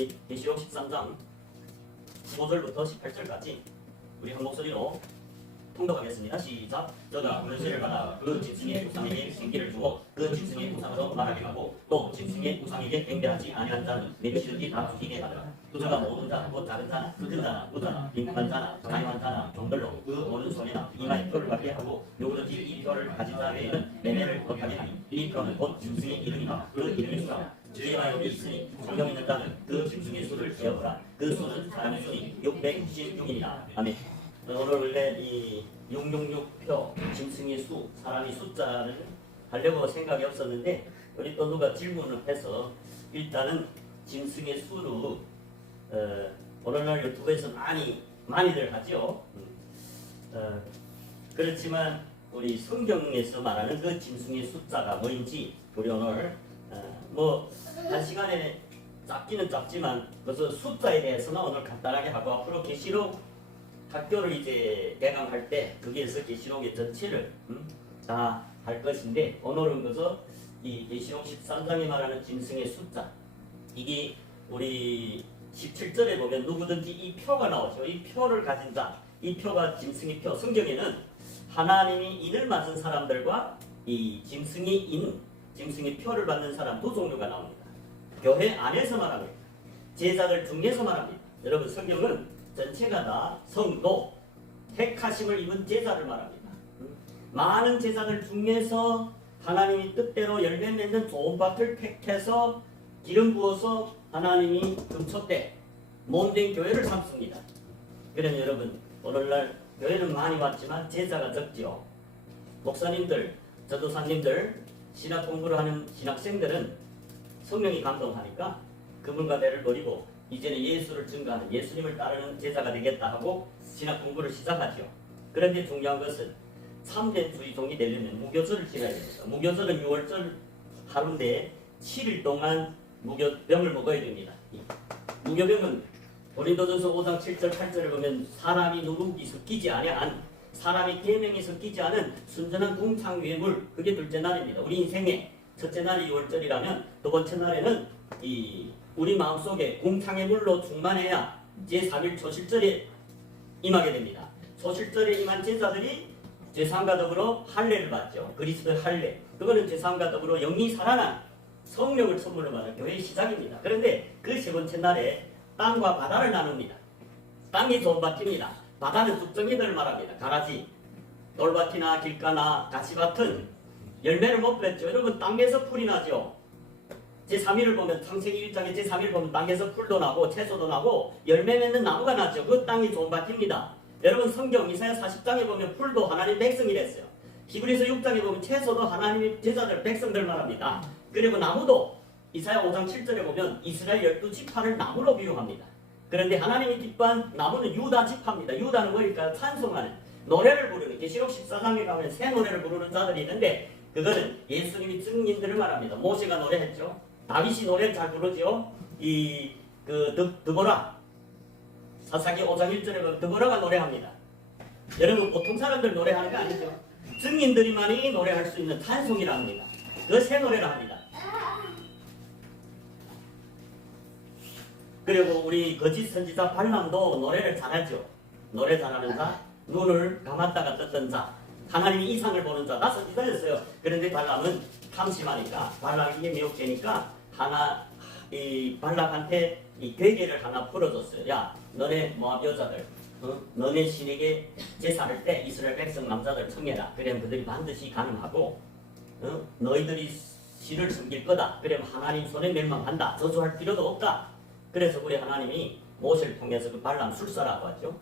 우리 계시록 13장 15절부터 18절까지 우리 한 목소리로 통독하겠습니다. 시작. 저가 권세를 받아 그 짐승의 우상에게 생기를 주어 그 짐승의 우상으로 말하게 하고 또 짐승의 우상에게 갱배하지 아니한 자는 맹시든지 다 죽이게 하더라. 저가 모든 자, 곧 작은 자나 큰 자나 부자나 빈곤한 자나 가난한 자나 종들로 그 오른손이나 이마에 표를 받게 하고 누구든지 이 표를 가진 자 외에는 매매를 못하게 하니 이 표는 곧 짐승의 이름이다. 그 이름이 수라. 주의 마음이 있으니 성경 있는 자는 그 짐승의 수를 기억하라. 그 수는 사람의 수니 696이니라. 아멘. 오늘 원래 이 666표 짐승의 수, 사람의 숫자를 하려고 생각이 없었는데 우리 또 누가 질문을 해서 일단은 짐승의 수로 오늘날 유튜브에서 많이들 하죠. 그렇지만 우리 성경에서 말하는 그 짐승의 숫자가 뭐인지 우리 오늘 한 시간에 짧기는 짧지만 그래서 숫자에 대해서는 오늘 간단하게 하고 앞으로 계시록 학교를 이제 개강할 때 거기에서 계시록의 전체를 다 할 것인데 오늘은 그래서 이 계시록 13장에 말하는 짐승의 숫자 이게 우리 17절에 보면 누구든지 이 표가 나오죠. 이 표를 가진 자, 이 표가 짐승의 표. 성경에는 하나님이 인을 맞은 사람들과 이 짐승의 표를 받는 사람 두 종류가 나옵니다. 교회 안에서 말합니다. 제자들 중에서 말합니다. 여러분 성경은 전체가 다 성도, 택하심을 입은 제자를 말합니다. 많은 제자들 중에서 하나님이 뜻대로 열매 맺는 좋은 밭을 택해서 기름 부어서 하나님이 금초 때 몸된 교회를 삼습니다. 그러면 여러분 오늘날 교회는 많이 왔지만 제자가 적지요. 목사님들, 전도사님들, 신학 공부를 하는 신학생들은 성령이 감동하니까 그물과 배를 버리고 이제는 예수를 증거하는 예수님을 따르는 제자가 되겠다 하고 신학 공부를 시작하죠. 그런데 중요한 것은 참된 주의종이 되려면 무교절을 지나야 됩니다. 무교절은 6월절 하루인데 7일 동안 무교병을 먹어야 됩니다. 무교병은 고린도전서 5장 7절 8절을 보면 사람이 누룩이 섞이지 아니한 사람이 계명이 섞이지 않은 순전한 궁창 위의 물 그게 둘째 날입니다. 우리 인생의 첫째 날이 6월절이라면 두 번째 날에는 우리 마음속에 궁창의 물로 충만해야 제3일 초실절에 임하게 됩니다. 초실절에 임한 제자들이 제3과 더불어 할례를 받죠. 그리스도의 할례. 그거는 제3과 더불어 영이 살아난 성령을 선물로 받는 교회의 시작입니다. 그런데 그 세 번째 날에 땅과 바다를 나눕니다. 땅이 좋은 밭입니다. 바다는 특정이들 말합니다. 가라지, 돌밭이나 길가나 가시밭은 열매를 못 맺죠. 여러분 땅에서 풀이 나죠. 제3일을 보면 창세기 1장에 제3일 보면 땅에서 풀도 나고 채소도 나고 열매 맺는 나무가 나죠. 그 땅이 좋은 밭입니다. 여러분 성경 이사야 40장에 보면 풀도 하나님 백성이랬어요. 히브리서 6장에 보면 채소도 하나님의 제자들 백성들 말합니다. 그리고 나무도 이사야 5장 7절에 보면 이스라엘 12지파를 나무로 비유합니다. 그런데 하나님이 기뻐한 나무는 유다 지파입니다. 유다는 뭐니까 찬송하는 노래를 부르는 계시록 14장에 가면 새 노래를 부르는 자들이 있는데 그거는 예수님이 증인들을 말합니다. 모세가 노래했죠. 다윗이 노래를 잘 부르죠. 드보라 사사기 5장 1절에 보면 드보라가 노래합니다. 여러분 보통 사람들 노래하는 거 아니죠. 증인들이만이 노래할 수 있는 찬송이라 합니다. 그 새 노래라 합니다. 그리고 우리 거짓 선지자 발람도 노래를 잘하죠. 노래 잘하는 자, 눈을 감았다가 떴던 자, 하나님이 이상을 보는 자, 다 선지자였어요. 그런데 발람은 탐심하니까 발람이 미혹되니까 발람한테 이 괴계를 하나 풀어줬어요. 야, 너네 모압 여자들, 너네 신에게 제사를 때 이스라엘 백성 남자들 청해라. 그러면 그들이 반드시 가능하고, 너희들이 신을 섬길 거다. 그러면 하나님 손에 멸망한다. 저주할 필요도 없다. 그래서 우리 하나님이 모세를 통해서 그 발람 술사라고 하죠.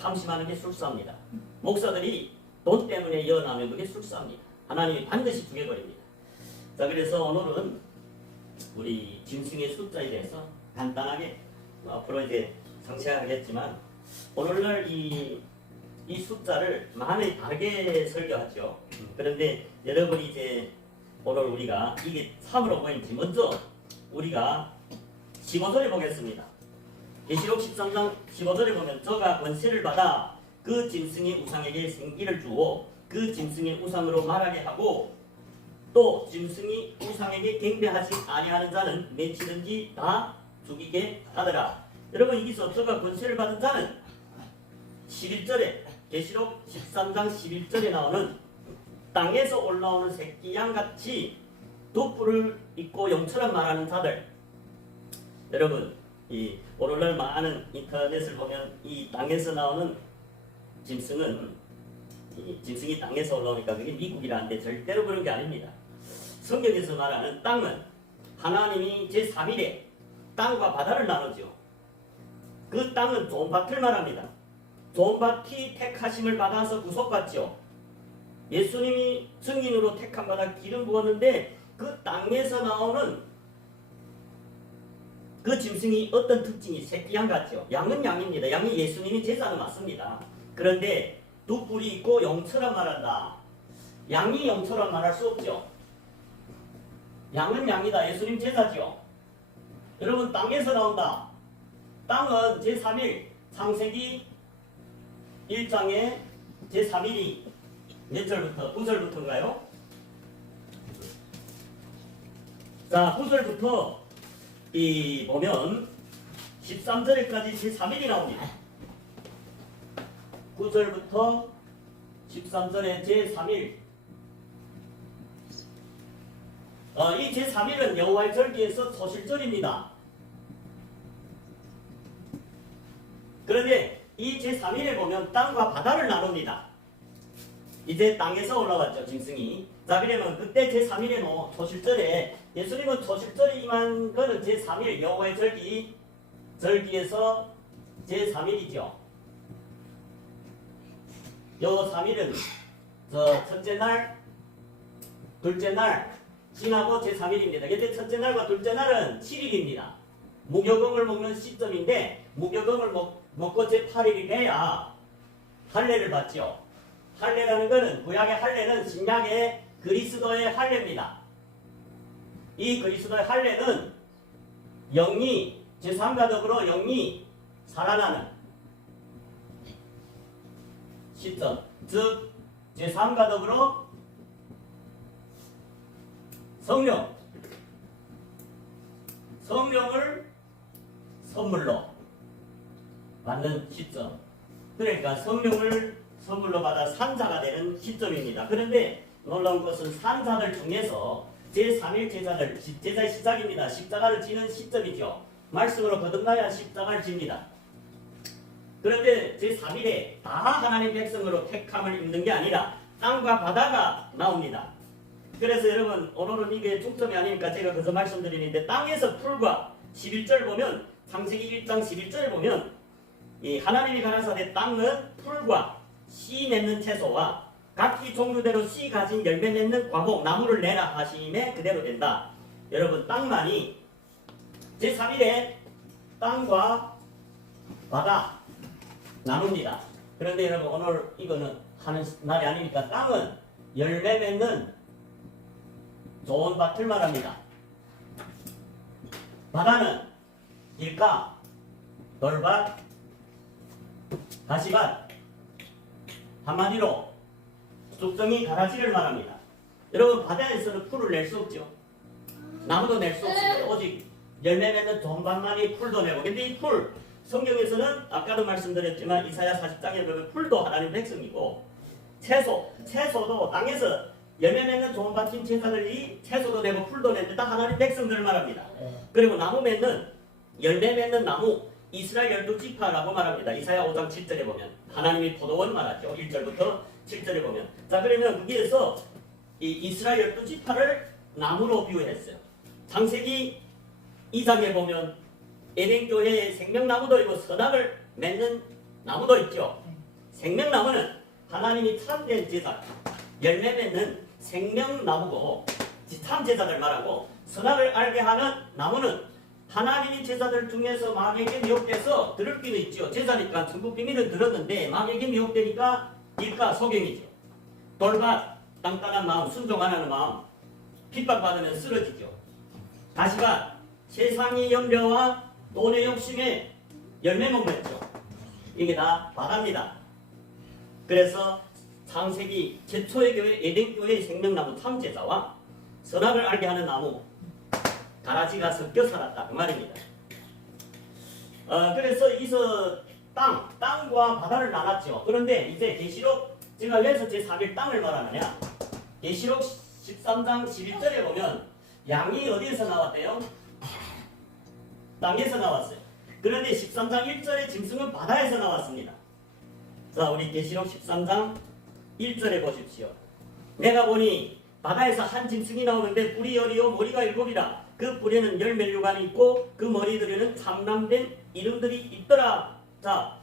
탐심하는 게 술사입니다. 목사들이 돈 때문에 연하면 그게 술사입니다. 하나님이 반드시 죽여버립니다. 자, 그래서 오늘은 우리 짐승의 숫자에 대해서 간단하게 앞으로 이제 상세하겠지만 오늘날 이 숫자를 많이 다르게 설교하죠. 그런데 여러분이 이제 오늘 우리가 이게 참으로 뭐인지 먼저 우리가 15절에 보겠습니다. 계시록 13장 15절에 보면 저가 권세를 받아 그 짐승의 우상에게 생기를 주어 그 짐승의 우상으로 말하게 하고 또 짐승이 우상에게 경배하지 아니하는 자는 맺히든지 다 죽이게 하더라. 여러분 이기서 없어가 권세를 받은 자는 11절에 계시록 13장 11절에 나오는 땅에서 올라오는 새끼 양같이 두 뿔을 입고 용처럼 말하는 자들. 여러분 이 오늘날 많은 인터넷을 보면 이 땅에서 나오는 짐승은 짐승이 땅에서 올라오니까 그게 미국이라는데 절대로 그런 게 아닙니다. 성경에서 말하는 땅은 하나님이 제3일에 땅과 바다를 나누죠. 그 땅은 좋은 밭을 말합니다. 좋은 밭이 택하심을 받아서 구속받죠. 예수님이 증인으로 택함받아 기름 부었는데 그 땅에서 나오는 그 짐승이 어떤 특징이 새끼양 같죠. 양은 양입니다. 양이 예수님이 제자는 맞습니다. 그런데 두 뿔이 있고 용처럼 말한다. 양이 용처럼 말할 수 없죠. 양은 양이다. 예수님 제자죠. 여러분 땅에서 나온다. 땅은 제3일 창세기 1장에 제3일이 몇 절부터? 9절부터인가요? 자 9절부터 이 보면 13절까지 제3일이 나옵니다. 9절부터 13절에 제3일 이 제3일은 여호와의 절기에서 소실절입니다. 그런데 이 제3일에 보면 땅과 바다를 나눕니다. 이제 땅에서 올라왔죠 짐승이. 자 그러면 그때 제3일에는 소실절에 예수님은 소실절에 임한 거는 제3일 여호와의 절기에서 제3일이죠. 요 3일은 첫째 날, 둘째 날 지나고 제3일입니다. 근데 첫째 날과 둘째 날은 7일입니다. 무교병을 먹는 시점인데 무교병을 먹고 제8일이 돼야 할례를 받죠. 할례라는 것은 구약의 할례는 신약의 그리스도의 할례입니다. 이 그리스도의 할례는 영이 제3과 더불어 영이 살아나는 시점, 즉 제3과 더불어 성령을 선물로 받는 시점. 그러니까 성령을 선물로 받아 산자가 되는 시점입니다. 그런데 놀라운 것은 산자들 중에서 제3일 제자의 시작입니다. 십자가를 지는 시점이죠. 말씀으로 거듭나야 십자가를 집니다. 그런데 제3일에 다 하나님 백성으로 택함을 입는 게 아니라 땅과 바다가 나옵니다. 그래서 여러분 오늘은 이게 중점이 아니니까 제가 그래서 말씀드리는데 땅에서 풀과 11절 보면 창세기 1장 11절에 보면 이 하나님이 가라사대 땅은 풀과 씨 맺는 채소와 각기 종류대로 씨 가진 열매 맺는 과목 나무를 내라 하심에 그대로 된다. 여러분 땅만이 제3일에 땅과 바다 나눕니다. 그런데 여러분 오늘 이거는 하는 날이 아니니까 땅은 열매 맺는 좋은 밭을 말합니다. 바다는 길가, 돌밭, 가시밭, 한마디로 쑥정이 가라지를 말합니다. 여러분 바다에서는 풀을 낼 수 없죠. 나무도 낼 수 없습니다. 오직 열매 맺는 좋은 밭만이 풀도 내고. 근데 이 풀 성경에서는 아까도 말씀드렸지만 이사야 40장에 보면 풀도 하나님 백성이고 채소도 땅에서 열매 맺는 좋은 밭인 제사들이 채소도 내고 풀도 내는데 다 하나님 백성들을 말합니다. 그리고 나무 맺는 열매 맺는 나무 이스라엘 12지파라고 말합니다. 이사야 5장 7절에 보면 하나님이 포도원 말하죠. 1절부터 7절에 보면. 자 그러면 거기에서 이 이스라엘 12지파를 나무로 비유했어요. 창세기 2장에 보면 에덴교회에 생명나무도 있고 선악을 맺는 나무도 있죠. 생명나무는 하나님이 참된 제사 열매 맺는 생명나무고 참제자들 말하고 선악을 알게 하는 나무는 하나님이 제자들 중에서 마귀에게 미혹돼서 들을 끼는 있죠. 제자니까 천국 비밀을 들었는데 마귀에게 미혹되니까 일가 소경이죠. 돌밭 땅땅한 마음 순종 안 하는 마음 핍박받으면 쓰러지죠. 가시밭 세상의 염려와 돈의 욕심에 열매 못 맺죠. 이게 다 바다입니다. 그래서 창세기 최초의 교회 에덴교회의 생명나무 참제자와 선악을 알게 하는 나무 가라지가 섞여 살았다 그 말입니다. 그래서 이서 땅과 바다를 나눴죠. 그런데 이제 계시록 제가 왜서 제3일 땅을 말하느냐? 계시록 13장 11절에 보면 양이 어디에서 나왔대요? 땅에서 나왔어요. 그런데 13장 1절에 짐승은 바다에서 나왔습니다. 자, 우리 계시록 13장 1절에 보십시오. 내가 보니 바다에서 한 짐승이 나오는데 뿔이 열이요 머리가 7이라. 그 뿔에는 10멜류관이 있고 그 머리들에는 참남된 이름들이 있더라. 자,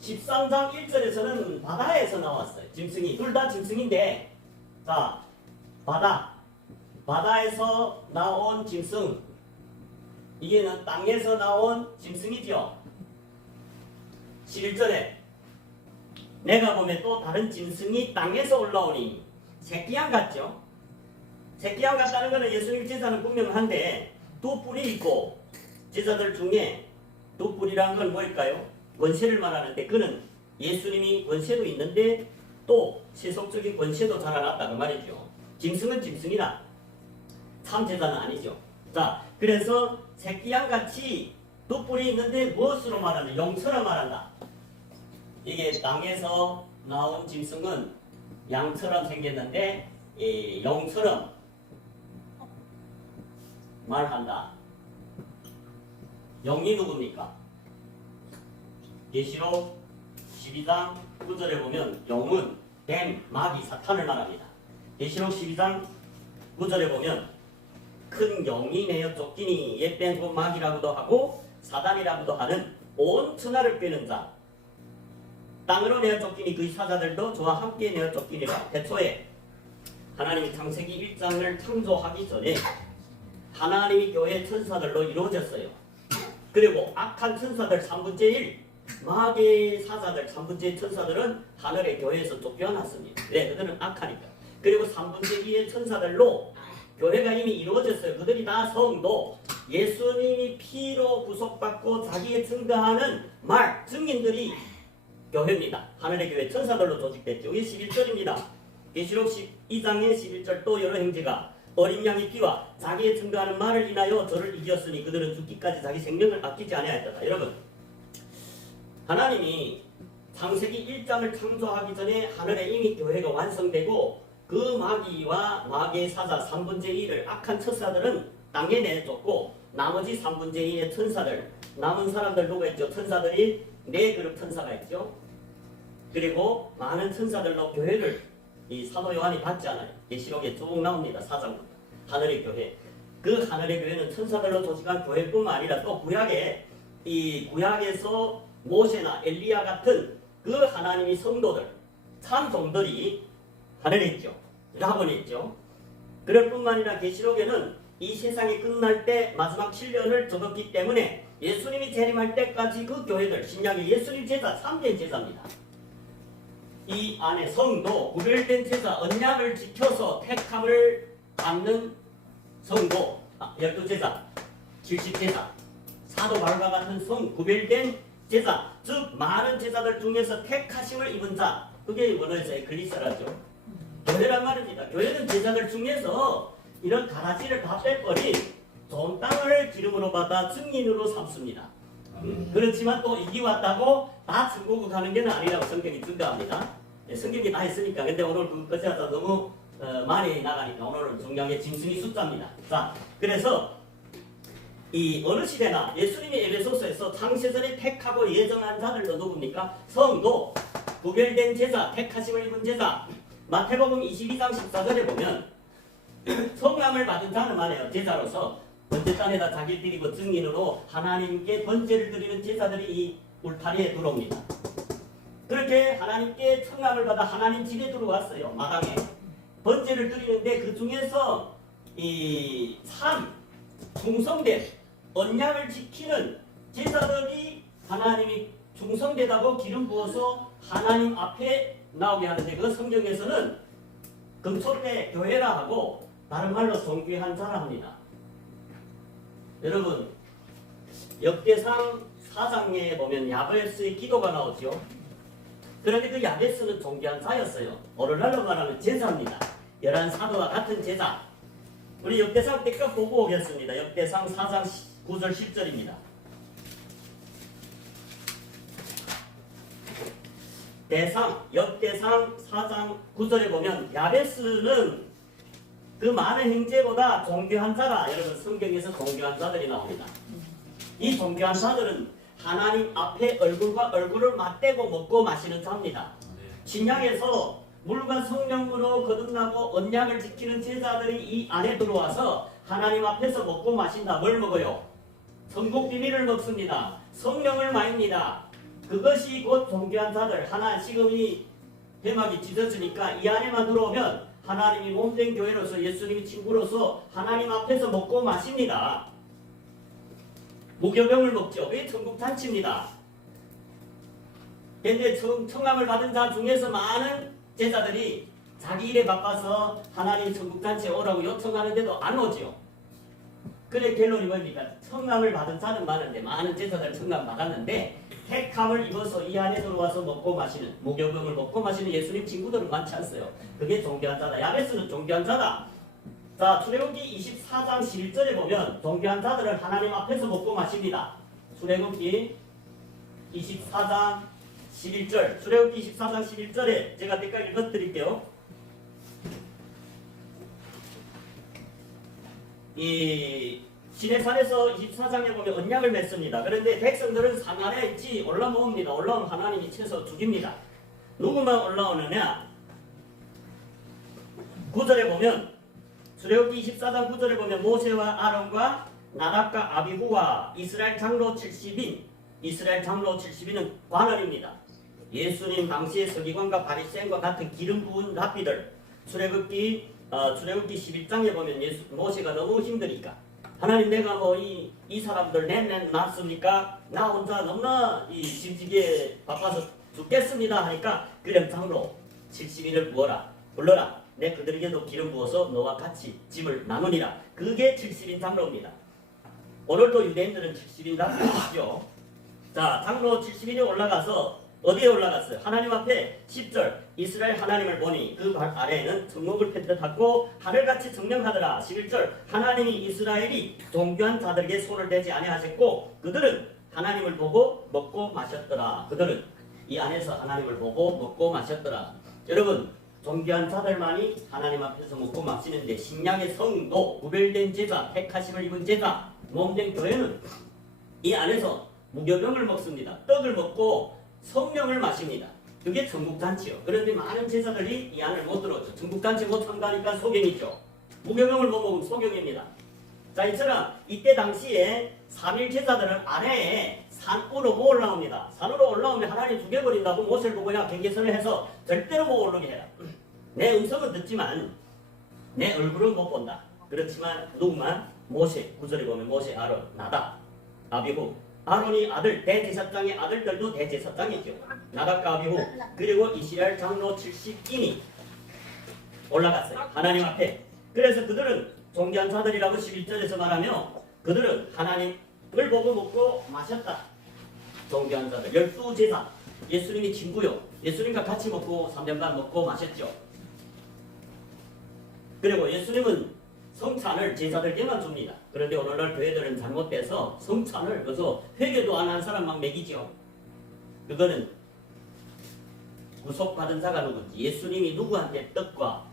13장 1절에서는 바다에서 나왔어요. 짐승이. 둘 다 짐승인데, 자, 바다에서 나온 짐승. 이게는 땅에서 나온 짐승이죠. 11절에 내가 보면 또 다른 짐승이 땅에서 올라오니 새끼양 같죠. 새끼양 같다는 것은 예수님 제자는 분명한데 두 뿔이 있고 제자들 중에 두 뿔이라는 건 뭘까요? 권세를 말하는데 그는 예수님이 권세도 있는데 또 세속적인 권세도 자라났다 그 말이죠. 짐승은 짐승이다. 참 제자는 아니죠. 자, 그래서 새끼양같이 두 뿔이 있는데 무엇으로 말하냐? 용처럼 말한다. 이게 땅에서 나온 짐승은 양처럼 생겼는데 용처럼 말한다. 용이 누굽니까? 계시록 12장 9절에 보면 용은 뱀, 마귀, 사탄을 말합니다. 계시록 12장 9절에 보면 큰 용이 내어 쫓기니 옛뱀 곧 마귀라고도 하고 사단이라고도 하는 온 천하를 꿰는 자 땅으로 내어 쫓기니 그의 사자들도 저와 함께 내어 쫓기니라. 태초에 하나님이 창세기 1장을 창조하기 전에 하나님이 교회 천사들로 이루어졌어요. 그리고 악한 천사들 3분의 1 마귀의 사자들 3분의 1 천사들은 하늘의 교회에서 쫓겨났습니다. 네, 그들은 악하니까. 그리고 3분의 2의 천사들로 교회가 이미 이루어졌어요. 그들이 다 성도, 예수님이 피로 구속받고 자기의 증거하는 말, 증인들이 교회입니다. 하늘의 교회 천사들로 조직됐죠. 이게 11절입니다. 계시록 12장의 11절 또 여러 형제가 어린 양의 피와 자기의 증거하는 말을 인하여 저를 이겼으니 그들은 죽기까지 자기 생명을 아끼지 아니하였다. 여러분, 하나님이 창세기 1장을 창조하기 전에 하늘에 이미 교회가 완성되고 그 마귀와 마귀의 사자 3분의 1을 악한 천사들은 땅에 내쫓고 나머지 3분의 2의 천사들 남은 사람들 누가 있죠? 천사들이 4그룹 천사가 있죠. 그리고 많은 천사들로 교회를 이 사도 요한이 받잖아요. 계시록에 쭉 나옵니다. 4장부터 하늘의 교회. 그 하늘의 교회는 천사들로 조직한 교회뿐만 아니라 또 구약에서 모세나 엘리야 같은 그 하나님의 성도들 참 종들이 하늘에 있죠. 라본에 있죠. 그럴 뿐만 아니라 계시록에는 이 세상이 끝날 때 마지막 7년을 적었기 때문에 예수님이 재림할 때까지 그 교회들 신약의 예수님 제자 3대 제자입니다. 이 안에 성도, 구별된 제자, 언약을 지켜서 택함을 받는 성도, 12제자, 70제자, 사도 바울과 같은 구별된 제자, 즉 많은 제자들 중에서 택하심을 입은 자, 그게 원어에서 에클리시아라죠. 교회란 말입니다. 교회는 제자들 중에서 이런 가라지를 다 빼버린 좋은 땅을 기름으로 받아 증인으로 삼습니다. 그렇지만 또 이기 왔다고 다 천국을 가는 게 아니라고 성경이 증거합니다. 성경이 다 했으니까. 근데 오늘 그것이 하다 너무 많이 나가니까 오늘은 중요한 게 짐승의 숫자입니다. 자, 그래서 이 어느 시대나 예수님의 에베소서에서 창세전에 택하고 예정한 자들도 누굽니까? 성도, 구별된 제자, 택하심을 입은 제자. 마태복음 22장 14절에 보면 성함을 받은 자는 말이에요. 제자로서 번제 땅에다 자기 드리고 증인으로 하나님께 번제를 드리는 제자들이 이 울타리에 들어옵니다. 그렇게 하나님께 청함을 받아 하나님 집에 들어왔어요. 마당에 번제를 드리는데 그 중에서 이 충성된 언약을 지키는 제자들이 하나님이 충성되다고 기름 부어서 하나님 앞에 나오게 하는데 그 성경에서는 금초대 교회라 하고 다른 말로 존귀한 자라 합니다. 여러분, 역대상 4장에 보면 야베스의 기도가 나오죠. 그런데 그 야베스는 존귀한 자였어요. 오늘날로 말하면 제자입니다. 11사도와 같은 제자. 우리 역대상 때껏 보고 오겠습니다. 역대상 4장 9절 10절입니다. 역대상 4장 9절에 보면 야베스는 그 많은 형제보다 존귀한 자라. 여러분 성경에서 존귀한 자들이 나옵니다. 이 존귀한 자들은 하나님 앞에 얼굴과 얼굴을 맞대고 먹고 마시는 자입니다. 신약에서 물과 성령으로 거듭나고 언약을 지키는 제자들이 이 안에 들어와서 하나님 앞에서 먹고 마신다. 뭘 먹어요? 천국 비밀을 먹습니다. 성령을 마십니다. 그것이 곧 존귀한 자들. 지금 이 대막이 찢어지니까 이 안에만 들어오면 하나님이 몸된 교회로서 예수님이 친구로서 하나님 앞에서 먹고 마십니다. 무교병을 먹죠. 그게 천국잔치입니다. 근데 청함을 받은 자 중에서 많은 제자들이 자기 일에 바빠서 하나님 천국잔치에 오라고 요청하는데도 안 오죠. 그래 결론이 뭡니까? 청함을 받은 자는 많은데 많은 제자들은 청함 받았는데 택함을 입어서 이 안에 들어와서 먹고 마시는 무교병을 먹고 마시는 예수님 친구들은 많지 않어요. 그게 존귀한 자다. 야베스는 존귀한 자다. 자, 출애굽기 24장 11절에 보면 존귀한 자들은 하나님 앞에서 먹고 마십니다. 출애굽기 24장 11절. 출애굽기 24장 11절에 제가 몇 가지 읽어드릴게요. 이 시내산에서 24장에 보면 언약을 맺습니다. 그런데 백성들은 산 아래에 있지 올라모읍니다. 올라오면 하나님이 쳐서 죽입니다. 누구만 올라오느냐? 9절에 보면 출애굽기 24장 9절에 보면 모세와 아론과 나답과 아비후와 이스라엘 장로 70인은 관원입니다. 예수님 당시의 서기관과 바리새인과 같은 기름 부은 랍비들. 출애굽기 11장에 보면 모세가 너무 힘드니까 하나님 내가 뭐 이 사람들 냈습니까? 나 혼자 너무나 이 짐지기에 바빠서 죽겠습니다 하니까 그럼 장로 70인을 불러라. 내 그들에게도 기름 부어서 너와 같이 짐을 나누니라. 그게 70인 장로입니다. 오늘도 유대인들은 70인 장로이죠. 자, 장로 70인이 올라가서 어디에 올라갔어요? 하나님 앞에 10절 이스라엘 하나님을 보니 그 발 아래에는 정목을 펴듯하고 하늘같이 정령하더라. 11절 하나님이 이스라엘이 존귀한 자들에게 손을 대지 아니하셨고 그들은 하나님을 보고 먹고 마셨더라. 그들은 이 안에서 하나님을 보고 먹고 마셨더라. 여러분 존귀한 자들만이 하나님 앞에서 먹고 마시는데 신약의 성도, 구별된 제자, 택하심을 입은 제자, 몸된 교회는 이 안에서 무교병을 먹습니다. 떡을 먹고 성령을 마십니다. 그게 천국잔치요. 그런데 많은 제자들이 이 안을 못 들어오죠. 천국잔치 못 참가하니까 소경이죠. 무교병을 못 먹으면 소경입니다. 자, 이처럼 이때 당시에 3일 제자들은 아래에 산으로 못 올라옵니다. 산으로 올라오면 하나님 죽여버린다고 모세를 보고 야 경계선을 해서 절대로 못 오르게 해라. 내 음성은 듣지만 내 얼굴은 못 본다. 그렇지만 누구만? 모세. 9절에 보면 모세, 아론, 나답, 아비후. 아론이 아들, 대제사장의 아들들도 대제사장이죠. 나답과 아비후. 그리고 이스라엘 장로 70인이 올라갔어요. 하나님 앞에. 그래서 그들은 존귀한 자들이라고 11절에서 말하며 그들은 하나님을 보고 먹고 마셨다. 존귀한 자들. 12제사. 예수님이 친구요. 예수님과 같이 먹고 3년간 먹고 마셨죠. 그리고 예수님은 성찬을 제자들께만 줍니다. 그런데 오늘날 교회들은 잘못돼서 성찬을 그래서 회개도 안 한 사람만 먹이죠. 그거는 구속받은 자가 누군지 예수님이 누구한테 떡과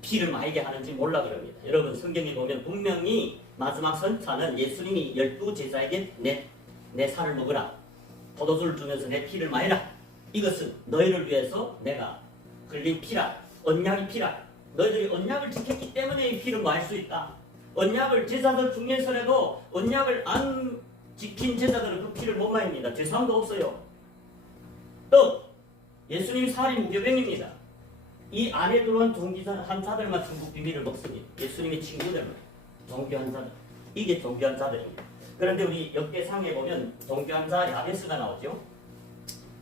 피를 마시게 하는지 몰라 그럽니다. 여러분 성경에 보면 분명히 마지막 성찬은 예수님이 12제자에게 내 살을 먹으라. 포도주를 주면서 내 피를 마시라. 이것은 너희를 위해서 내가 흘린 피라. 언약의 피라. 너희들이 언약을 지켰기 때문에 이 피를 마실 수 있다. 언약을 제자들 중에서라도 언약을 안 지킨 제자들은 그 피를 못 마십니다. 죄사함도 없어요. 또 예수님 살이 무교병입니다. 이 안에 들어온 존귀한 자들만 천국 비밀을 먹습니다. 예수님의 친구들만 존귀한 자들. 이게 존귀한 자들입니다. 그런데 우리 역대상에 보면 존귀한 자 야베스가 나오죠.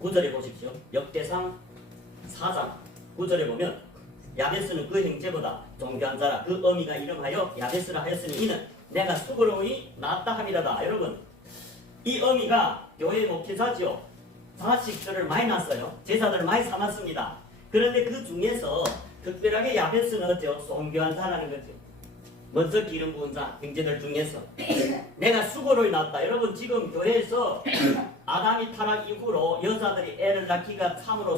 9절에 보십시오. 역대상 4장 9절에 보면 야베스는 그 형제보다 존귀한 자라. 그 어미가 이름하여 야베스라 하였으니 이는 내가 수고로이 낳았다 함이라다. 여러분 이 어미가 교회 목회자죠. 자식들을 많이 낳았어요. 제자들을 많이 삼았습니다. 그런데 그 중에서 특별하게 야베스는 어때요? 존귀한 자라는 거죠. 먼저 기름 부은 자 형제들 중에서 내가 수고로이 낳았다. 여러분 지금 교회에서 아담이 타락 이후로 여자들이 애를 낳기가 참으로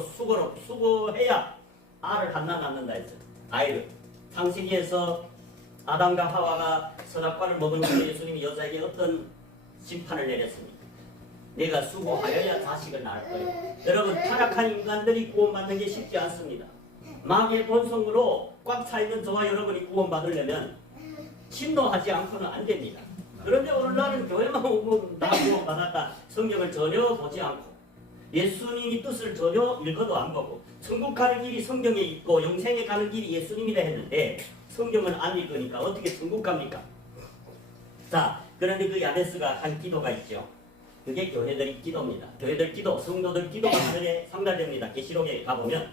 수고해야 알을 하나 낳는다 했어요. 아이를. 창세기에서 아담과 하와가 선악과를 먹은 후에 예수님이 여자에게 어떤 심판을 내렸습니까? 내가 수고하여야 자식을 낳을 거예요. 여러분, 타락한 인간들이 구원받는 게 쉽지 않습니다. 마귀의 본성으로 꽉 차있는 저와 여러분이 구원받으려면 침노하지 않고는 안 됩니다. 그런데 오늘날은 교회만 오고 나 구원받았다. 성경을 전혀 보지 않고 예수님이 뜻을 전혀 읽어도 안 보고 천국 가는 길이 성경에 있고 영생에 가는 길이 예수님이라 했는데 성경을 안 읽으니까 어떻게 천국 갑니까? 자, 그런데 그 야베스가 한 기도가 있죠. 그게 교회들이 기도입니다. 교회들 기도, 성도들 기도가 하늘에 상달됩니다. 계시록에 가보면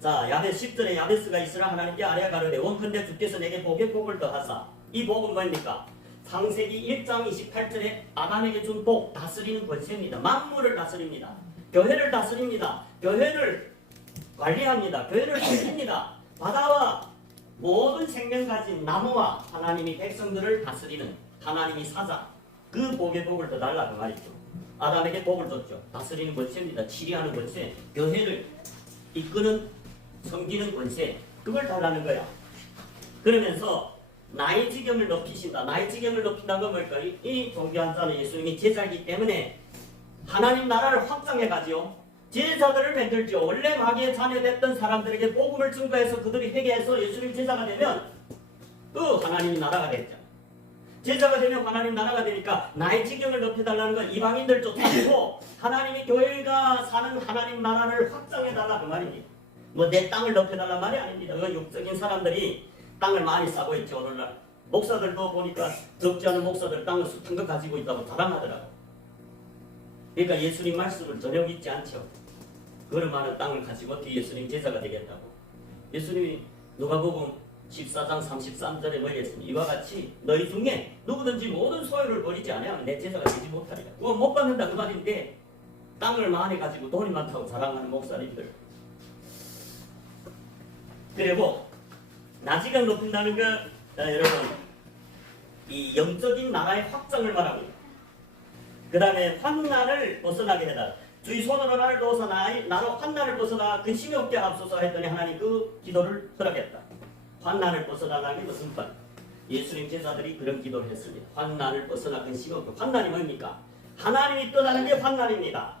자, 야베스 10절에 야베스가 이스라 하나님께 아뢰어 가로되 원컨대 주께서 내게 복에 복을 더하사. 이 복은 뭡니까? 창세기 1장 28절에 아담에게 준 복, 다스리는 권세입니다. 만물을 다스립니다. 교회를 다스립니다. 교회를 관리합니다. 교회를 지킵니다. 바다와 모든 생명 가진 나무와 하나님이 백성들을 다스리는 하나님이 사자. 그 복의 복을 더 달라 그 말이죠. 아담에게 복을 줬죠. 다스리는 권세입니다. 치리하는 권세, 교회를 이끄는 섬기는 권세, 그걸 달라는 거야. 그러면서 나의 지경을 높이신다. 나의 지경을 높인다는 건 뭘까? 이 존귀한 자는 예수님이 제자이기 때문에 하나님 나라를 확장해 가지요. 제자들을 만들죠. 원래 마귀의 자녀됐던 사람들에게 복음을 증거해서 그들이 회개해서 예수님 제자가 되면 그 하나님이 나라가 됐죠. 제자가 되면 하나님 나라가 되니까 나의 지경을 높여달라는 건 이방인들 쫓아내고 하나님이 교회가 사는 하나님 나라를 확장해달라 그 말입니다. 뭐 내 땅을 높여달란 말이 아닙니다. 그 육적인 사람들이 땅을 많이 싸고 있죠. 오늘날 목사들도 보니까 적지 않은 목사들 땅을 숱한 거 가지고 있다고 자랑하더라고. 그러니까 예수님 말씀을 전혀 믿지 않죠. 그런 많은 땅을 가지고 어떻게 예수님 제자가 되겠다고. 예수님이 누가복음 14장 33절에 뭐 했습니까? 이와 같이 너희 중에 누구든지 모든 소유를 버리지 않으면 내 제자가 되지 못하리라. 그거 못 받는다 그 말인데 땅을 많이 가지고 돈이 많다고 자랑하는 목사님들. 그리고 나지경 높인다는 거 여러분 이 영적인 나라의 확장을 말합니다. 그 다음에 환난을 벗어나게 해달라. 주의 손으로 나를 놓아서 나로 환난을 벗어나 근심이 없게 하옵소서 했더니 하나님 그 기도를 허락했다. 환난을 벗어나는 게 무슨 말? 예수님 제자들이 그런 기도를 했습니다. 환난을 벗어나 근심이 없게. 환난이 뭡니까? 하나님이 떠나는 게 환난입니다.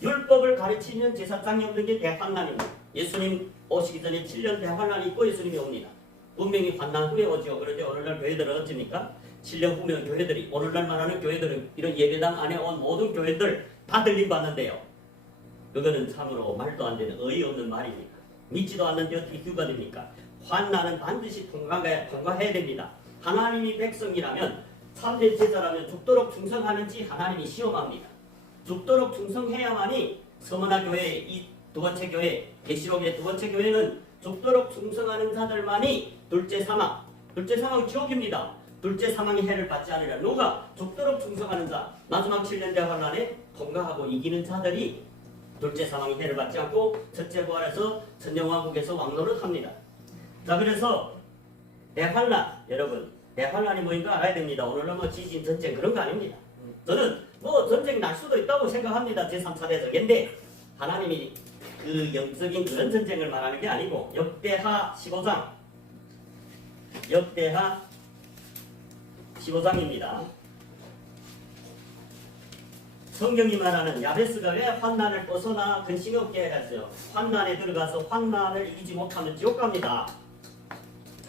율법을 가르치는 제사장이 없는 게 대환난입니다. 예수님 오시기 전에 7년 대환난이 있고 예수님이 옵니다. 분명히 환난 후에 오죠. 그런데 오늘날 교회들은 어찌입니까? 7년 후면 교회들이 오늘날 말하는 교회들은 이런 예배당 안에 온 모든 교회들 다 들림받는데요. 그거는 참으로 말도 안 되는 어이없는 말입니다. 믿지도 않는데 어떻게 휴가 됩니까? 환난은 반드시 통과해야 됩니다. 하나님이 백성이라면 참된 제자라면 죽도록 충성하는지 하나님이 시험합니다. 죽도록 충성해야만이 서머나 교회 이 두 번째 교회 계시록의 두 번째 교회는 죽도록 충성하는 자들만이 둘째 사망은 지옥입니다. 둘째 사망의 해를 받지 않으려. 누가? 죽도록 충성하는 자. 마지막 7년 대환란에 통과하고 이기는 자들이 둘째 사망의 해를 받지 않고 첫째 부활에서 천년왕국에서 왕노릇 합니다. 자, 그래서 대환란, 여러분 대환란이 뭐인가 알아야 됩니다. 오늘은 뭐 지진, 전쟁 그런 거 아닙니다. 저는 뭐 전쟁 날 수도 있다고 생각합니다. 제3차 대전인데 하나님이 그 영적인 그런 전쟁을 말하는 게 아니고 역대하 15장입니다. 성경이 말하는 야베스가 왜 환난을 벗어나 근심이 없게 했어요. 환난에 들어가서 환난을 이기지 못하면 지옥 갑니다.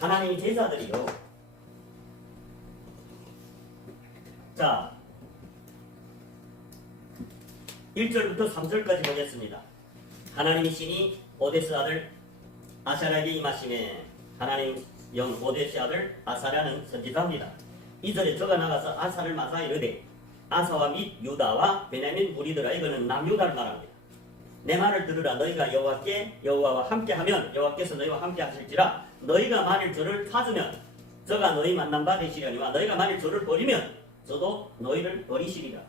하나님의 제자들이요. 자, 1절부터 3절까지 보겠습니다. 하나님이 신이 오데스 아들 아사랴에게 임하시매 하나님 영 오데스 아들 아사랴는 선지자입니다. 2절에 저가 나가서 아사를 맞아 이르되 아사와 및 유다와 베냐민 무리들아 이거는 남유다를 말합니다. 내 말을 들으라. 너희가 여호와와 함께하면 여호와께서 너희와 함께 하실지라. 너희가 만일 저를 찾으면 저가 너희 만난 바 되시려니와 너희가 만일 저를 버리면 저도 너희를 버리시리라.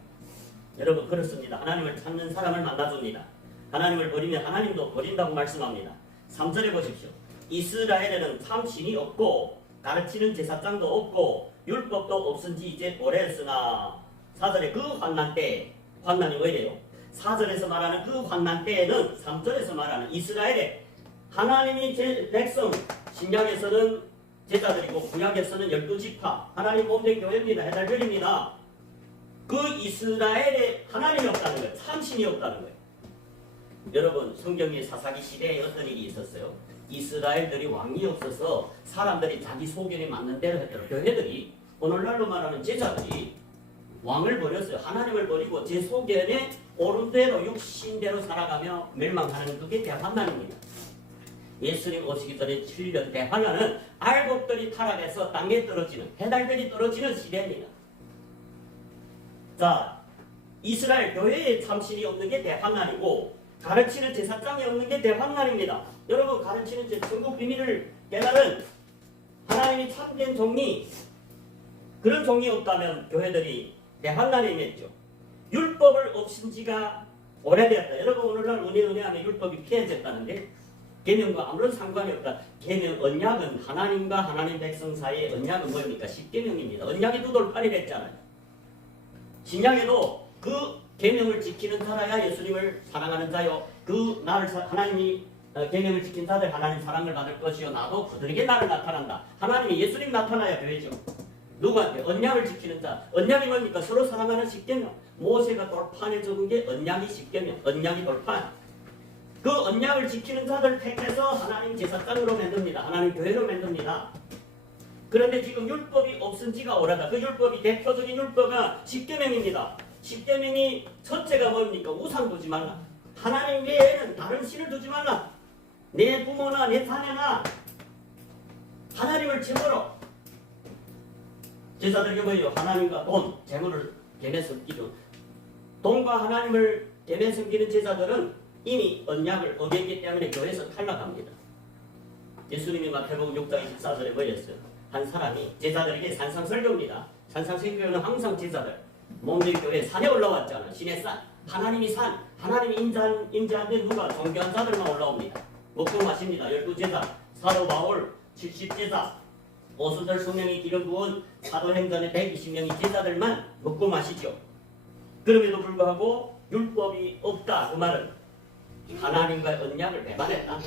여러분 그렇습니다. 하나님을 찾는 사람을 만나줍니다. 하나님을 버리면 하나님도 버린다고 말씀합니다. 3절에 보십시오. 이스라엘에는 참 신이 없고 가르치는 제사장도 없고 율법도 없은지 이제 오래였으나 4절에 그 환난 때 환난이 왜 이래요? 4절에서 말하는 그 환난 때에는 3절에서 말하는 이스라엘의 하나님이 백성, 신약에서는 제자들이고 구약에서는 12지파, 하나님 몸된 교회입니다. 해달별입니다. 그 이스라엘에 하나님이 없다는 거예요. 참신이 없다는 거예요. 여러분, 성경의 사사기 시대에 어떤 일이 있었어요? 이스라엘들이 왕이 없어서 사람들이 자기 소견에 맞는 대로 했더라. 교회들이, 오늘날로 말하는 제자들이 왕을 버렸어요. 하나님을 버리고 제 소견에 옳은 대로 육신대로 살아가며 멸망하는 그게 대환난입니다. 예수님 오시기 전에 7년 대환난은 알곡들이 타락해서 땅에 떨어지는, 해달들이 떨어지는 시대입니다. 자, 이스라엘 교회에 참신이 없는 게 대환난이고 가르치는 제사장이 없는 게 대환난입니다. 여러분, 가르치는 천국 비밀을 깨달은 하나님이 참된 종이, 그런 종이 없다면 교회들이 대환난에 있겠죠. 율법을 없인 지가 오래되었다. 여러분, 오늘날 은혜하면 율법이 피해졌다는데 계명과 아무런 상관이 없다. 계명, 언약은 하나님과 하나님 백성 사이의 언약은 뭡니까? 십계명입니다. 언약이 두 돌판이 됐잖아요. 신약에도 그 계명을 지키는 자라야 예수님을 사랑하는 자요. 그 나를 하나님이 계명을 지킨 자들 하나님 사랑을 받을 것이요. 나도 그들에게 나를 나타난다. 하나님이 예수님 나타나야 교회죠. 누구한테? 언약을 지키는 자. 언약이 뭡니까? 서로 사랑하는 십계명. 모세가 돌판에 적은 게 언약이 십계명. 언약이 돌판. 그 언약을 지키는 자들 택해서 하나님 제사장으로 만듭니다. 하나님 교회로 만듭니다. 그런데 지금 율법이 없은 지가 오래다. 그 율법이 대표적인 율법은 십계명입니다. 십계명이 첫째가 뭡니까? 우상 두지 말라. 하나님 외에는 다른 신을 두지 말라. 내 부모나 내 자녀나 하나님을 제물로. 제사들에게 뭐예요? 하나님과 돈, 재물을 겸해 섬기죠. 돈과 하나님을 겸해 섬기는 제사들은 이미 언약을 어겼기 때문에 교회에서 탈락합니다. 예수님이 마태복음 6장 24절에 뭐였어요? 한 사람이 제자들에게 산상설교입니다. 산상설교는 항상 제자들, 몸된 교회 산에 올라왔잖아요. 신의 산, 하나님이 산, 하나님이 인자한데 누가? 존귀한 자들만 올라옵니다. 먹고 마십니다. 12제자, 사도 바울 70제자, 오순절 성령이 기름 부은 사도행전의 120명의 제자들만 먹고 마시죠. 그럼에도 불구하고 율법이 없다. 그 말은 하나님과의 언약을 배반했다.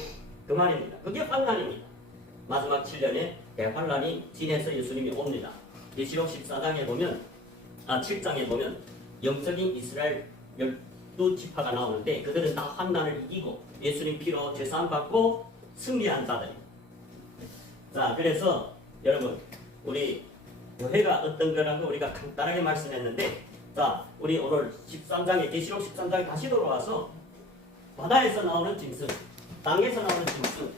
그 말입니다. 그게 환난입니다. 마지막 7년에 대환난이 진해서 예수님이 옵니다. 계시록 14장에 보면 7장에 보면 영적인 이스라엘 12지파가 나오는데 그들은 다 환난을 이기고 예수님 피로 제사함 받고 승리한 자들입니다. 자, 그래서 여러분, 우리 교회가 어떤 거라고 우리가 간단하게 말씀했는데, 자, 우리 오늘 13장에 계시록 13장에 다시 돌아와서 바다에서 나오는 짐승, 땅에서 나오는 짐승,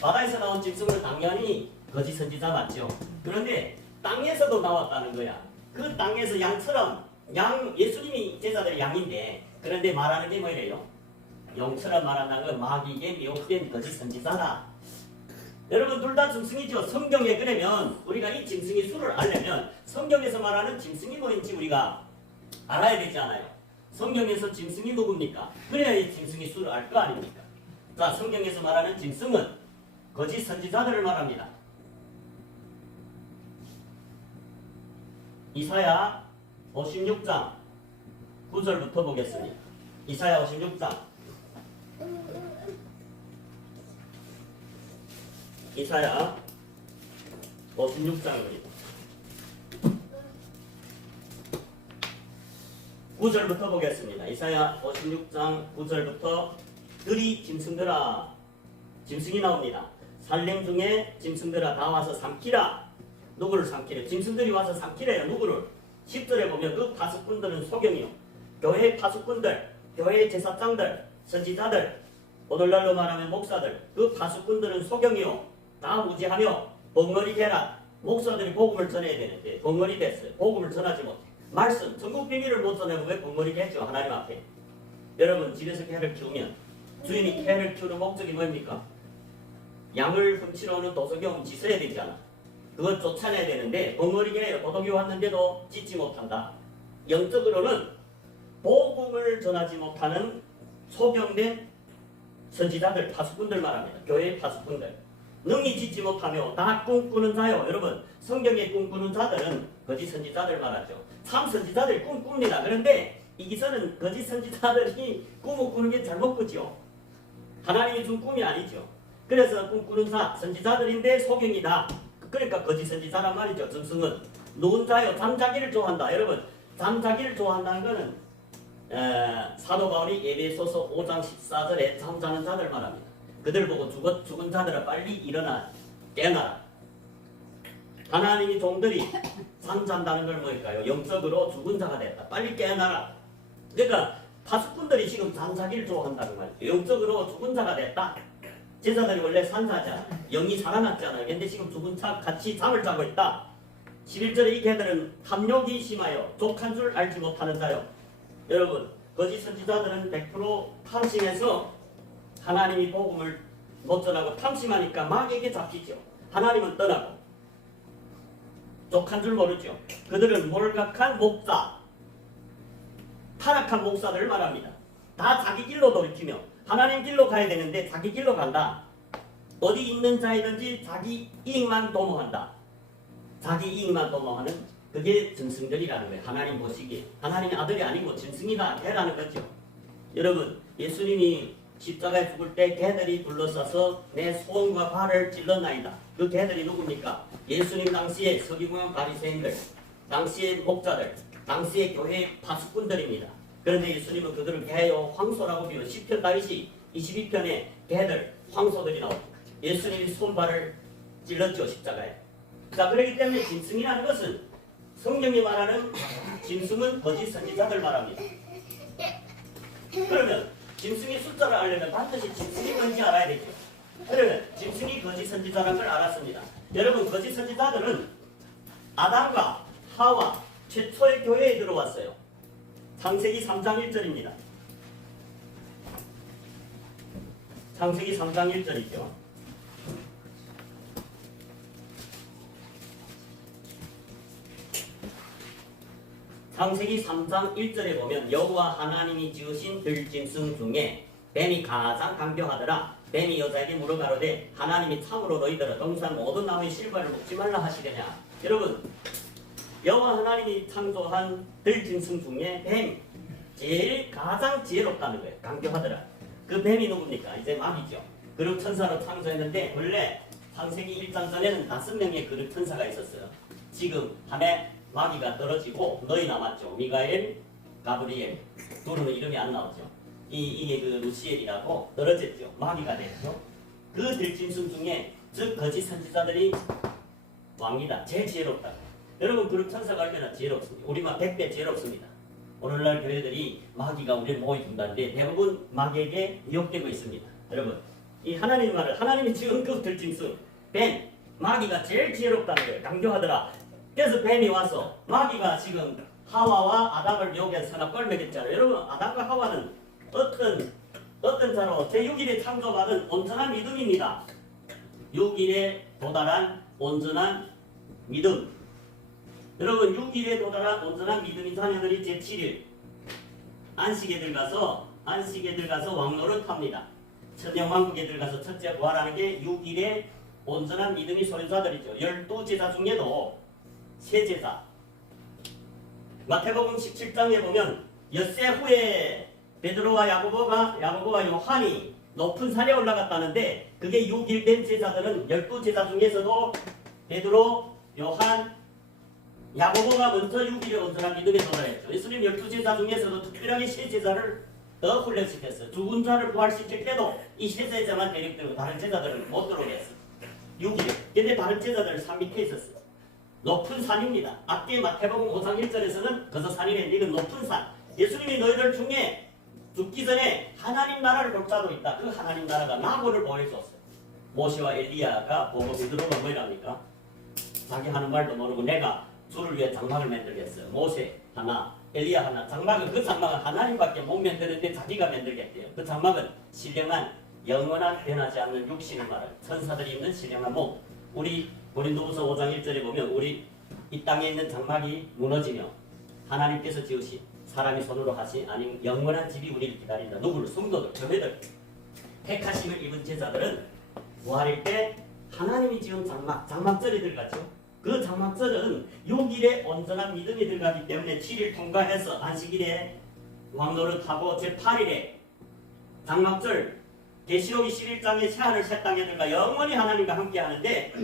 바다에서 나온 짐승은 당연히 거짓 선지자 맞죠. 그런데 땅에서도 나왔다는 거야. 그 땅에서 양처럼, 예수님이 제자들의 양인데, 그런데 말하는 게 뭐예요? 용처럼 말한다는 건 마귀에게 미혹된 거짓 선지자다. 여러분, 둘 다 짐승이죠. 성경에 그러면 우리가 이 짐승의 수를 알려면 성경에서 말하는 짐승이 뭐인지 우리가 알아야 되지 않아요? 성경에서 짐승이 누굽니까? 그래야 이 짐승의 수를 알 거 아닙니까? 자, 성경에서 말하는 짐승은 거짓 선지자들을 말합니다. 이사야 56장 9절부터 보겠습니다. 이사야 56장 이사야 56장입니다. 9절부터 보겠습니다. 이사야 56장 9절부터 들이 짐승들아, 짐승이 나옵니다. 산림 중에 짐승들아 다 와서 삼키라. 누구를 삼키래? 짐승들이 와서 삼키래요. 누구를? 10절에 보면 그 파수꾼들은 소경이요. 교회의 파수꾼들, 교회의 제사장들, 선지자들, 오늘날로 말하면 목사들, 그 파수꾼들은 소경이요. 다 무지하며 벙어리 되라. 목사들이 복음을 전해야 되는데 벙어리 됐어요. 복음을 전하지 못해. 말씀, 전국 비밀을 못 전하면 왜 벙어리 되죠? 하나님 앞에. 여러분, 집에서 개를 키우면 주인이 개를 키우는 목적이 뭡니까? 양을 훔치러 오는 도둑이 훔치서야 되잖아. 그걸 쫓아내야 되는데 벙어리 개예요. 도둑이 왔는데도 짖지 못한다. 영적으로는 복음을 전하지 못하는 소경된 선지자들, 파수꾼들 말합니다. 교회의 파수꾼들. 능히 짓지 못하며 다 꿈꾸는 자요. 여러분, 성경에 꿈꾸는 자들은 거짓 선지자들 말하죠. 참 선지자들이 꿈꿉니다. 그런데 이기서는 거짓 선지자들이 꿈을 꾸는 게 잘못 꾸죠. 하나님이 준 꿈이 아니죠. 그래서 꿈꾸는 선지자들인데 소경이다. 그러니까 거짓 선지자란 말이죠. 짐승은 누운 자요 잠자기를 좋아한다. 여러분 잠자기를 좋아한다는 거는 사도 바울이 에베소서 5장 14절에 잠자는 자들 말합니다. 그들 보고 죽은 자들아 빨리 일어나 깨어나라. 하나님이 종들이 잠잔다는 걸 뭘까요? 영적으로 죽은 자가 됐다. 빨리 깨어나라. 그러니까 파수꾼들이 지금 잠자기를 좋아한다는 말이에요. 영적으로 죽은 자가 됐다. 제자들이 원래 산자자, 영이 살아났잖아요. 근데 지금 죽은 자 같이 잠을 자고 있다. 11절에 이 개들은 탐욕이 심하여 족한 줄 알지 못하는 자요. 여러분 거짓 선지자들은 100% 탐심해서 하나님이 복음을 못 전하고 탐심하니까 마귀에게 잡히죠. 하나님은 떠나고 족한 줄 모르죠. 그들은 몰각한 목사, 타락한 목사들을 말합니다. 다 자기 길로 돌이키며 하나님 길로 가야 되는데 자기 길로 간다. 어디 있는 자이든지 자기 이익만 도모한다. 자기 이익만 도모하는 그게 짐승들이라는 거예요. 하나님 보시기에 하나님의 아들이 아니고 짐승이다 개라는 거죠. 여러분 예수님이 십자가에 죽을 때 개들이 둘러싸서 내 손과 발을 찔렀나이다. 그 개들이 누굽니까? 예수님 당시에 서기관 바리새인들, 당시의 목자들, 당시의 교회 파수꾼들입니다. 그런데 예수님은 그들을 개요 황소라고 비유. 시편 다윗이 22편에 개들 황소들이 나옵니다. 예수님이 손발을 찔렀죠 십자가에. 자 그렇기 때문에 짐승이라는 것은 성경이 말하는 짐승은 거짓 선지자들 말합니다. 그러면 짐승의 숫자를 알려면 반드시 짐승이 뭔지 알아야 되죠. 그러면 짐승이 거짓 선지자라는 걸 알았습니다. 여러분 거짓 선지자들은 아담과 하와 최초의 교회에 들어왔어요. 창세기 3장 1절입니다. 창세기 3장 1절이죠. 창세기 3장 1절에 보면 여호와 하나님이 지으신 들짐승 중에 뱀이 가장 강교하더라. 뱀이 여자에게 물어가로되 하나님이 참으로 너희들아 동산 모든 나무의 실과를 먹지 말라 하시려냐. 여러분 여호와 하나님이 창조한 들짐승 중에 뱀이 제일 가장 지혜롭다는 거예요. 강교하더라. 그 뱀이 누굽니까? 이제 마귀죠. 그룹 천사로 창조했는데 원래 창세기 1장 전에는 5명의 그룹 천사가 있었어요. 지금 한해 마귀가 떨어지고 너희 남았죠. 미가엘, 가브리엘. 둘은 이름이 안 나오죠. 이게 그 루시엘이라고 떨어졌죠. 마귀가 됐죠. 그 들짐승 중에 즉 거짓 선지자들이 왕이다. 제일 지혜롭다. 여러분 그룹 천사가 얼마나 지혜롭습니다. 우리만 100배 지혜롭습니다. 오늘날 교회들이 마귀가 우리를 모의준다는데 대부분 마귀에게 미혹되고 있습니다. 여러분 이 하나님 말을 하나님이 지은 그 들짐승 뱀 마귀가 제일 지혜롭다는 거예요. 강조하더라. 그래서 뱀이 와서 마귀가 지금 하와와 아담을 미혹해서 선악과를 먹였잖아요. 여러분 아담과 하와는 어떤 자로 제6일에 창조받은 온전한 믿음입니다. 6일에 도달한 온전한 믿음. 여러분 6일에 도달한 온전한 믿음인 자녀들이 제7일 안식에 들어가서 왕노릇 합니다. 천년왕국에 들어가서 첫째 부활하는 게 6일에 온전한 믿음이 소유자들이죠. 12제자 중에도 세 제자. 마태복음 17장에 보면 엿새 후에 베드로와 야고보와 요한이 높은 산에 올라갔다는데 그게 6일 된 제자들은 12제자 중에서도 베드로, 요한, 야고보가 먼저 6일에 온전한 믿음에 도달했죠. 예수님 12제자 중에서도 특별하게 세 제자를 더 훈련시켰어요. 죽은 자를 부활시킬 때도 이 세 제자만 데리고 다른 제자들은 못 들어오게 했어요. 6일. 근데 다른 제자들은 산 밑에 있었어요. 높은 산입니다. 앞뒤에 마태복음 5장 1절에서는 그저 산이래. 이건 높은 산. 예수님이 너희들 중에 죽기 전에 하나님 나라를 볼 자도 있다. 그 하나님 나라가 나고를 보여줬어요. 모세와 엘리야가 보고 베드로가 뭐랍니까? 자기 하는 말도 모르고 내가 주를 위해 장막을 만들겠어요. 모세 하나, 엘리야 하나. 그 장막은 하나님밖에 못 만드는데 자기가 만들겠대요. 그 장막은 신령한 영원한 변하지 않는 육신을 말하는 천사들이 입는 신령한 몸. 우리 고린도후서 5장 1절에 보면 우리 이 땅에 있는 장막이 무너지며 하나님께서 지으신 사람이 손으로 하신 아닌 영원한 집이 우리를 기다린다. 누구를? 성도들, 교회들. 택하심을 입은 제자들은 부활일 때 하나님이 지은 장막절이 들어가죠. 그 장막절은 6일에 온전한 믿음이 들어가기 때문에 7일 통과해서 안식일에 왕노릇하고 제8일에 장막절 계시록 21장의 새하늘 새 땅에들과 영원히 하나님과 함께 하는데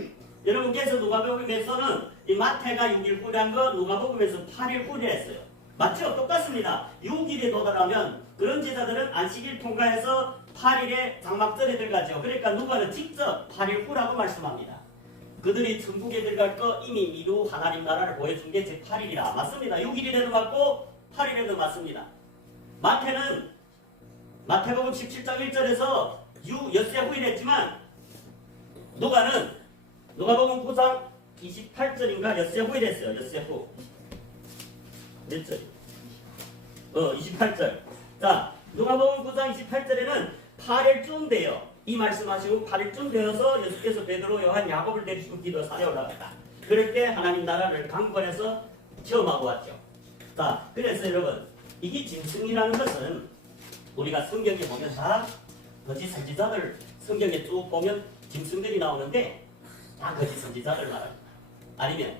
여러분께서 누가복음에서는 이 마태가 6일 후에 한 거 누가복음에서 8일 후에 했어요. 맞죠? 똑같습니다. 6일에 도달하면 그런 제자들은 안식일 통과해서 8일에 장막절에 들어가죠. 그러니까 누가는 직접 8일 후라고 말씀합니다. 그들이 천국에 들어갈 거 이미 미루 하나님 나라를 보여준 게 제8일이라 맞습니다. 6일에도 맞고 8일에도 맞습니다. 마태는 마태복음 17장 1절에서 엿새 후일 했지만 누가는 누가복음 9장 28절인가 엿새 후일 했어요. 엿새 후. 몇 절? 28절. 자, 누가복음 9장 28절에는 8일쯤 돼요. 이 말씀하시고 8일쯤 되어서 예수께서 베드로, 요한, 야곱을 데리시고 기도 산에 올라갔다. 그럴 때 하나님 나라를 강권에서 체험하고 왔죠. 자, 그래서 여러분 이게 짐승이라는 것은 우리가 성경에 보면 다 거짓 선지자들 성경에 쭉 보면 짐승들이 나오는데 다 거짓 선지자들 말합니다.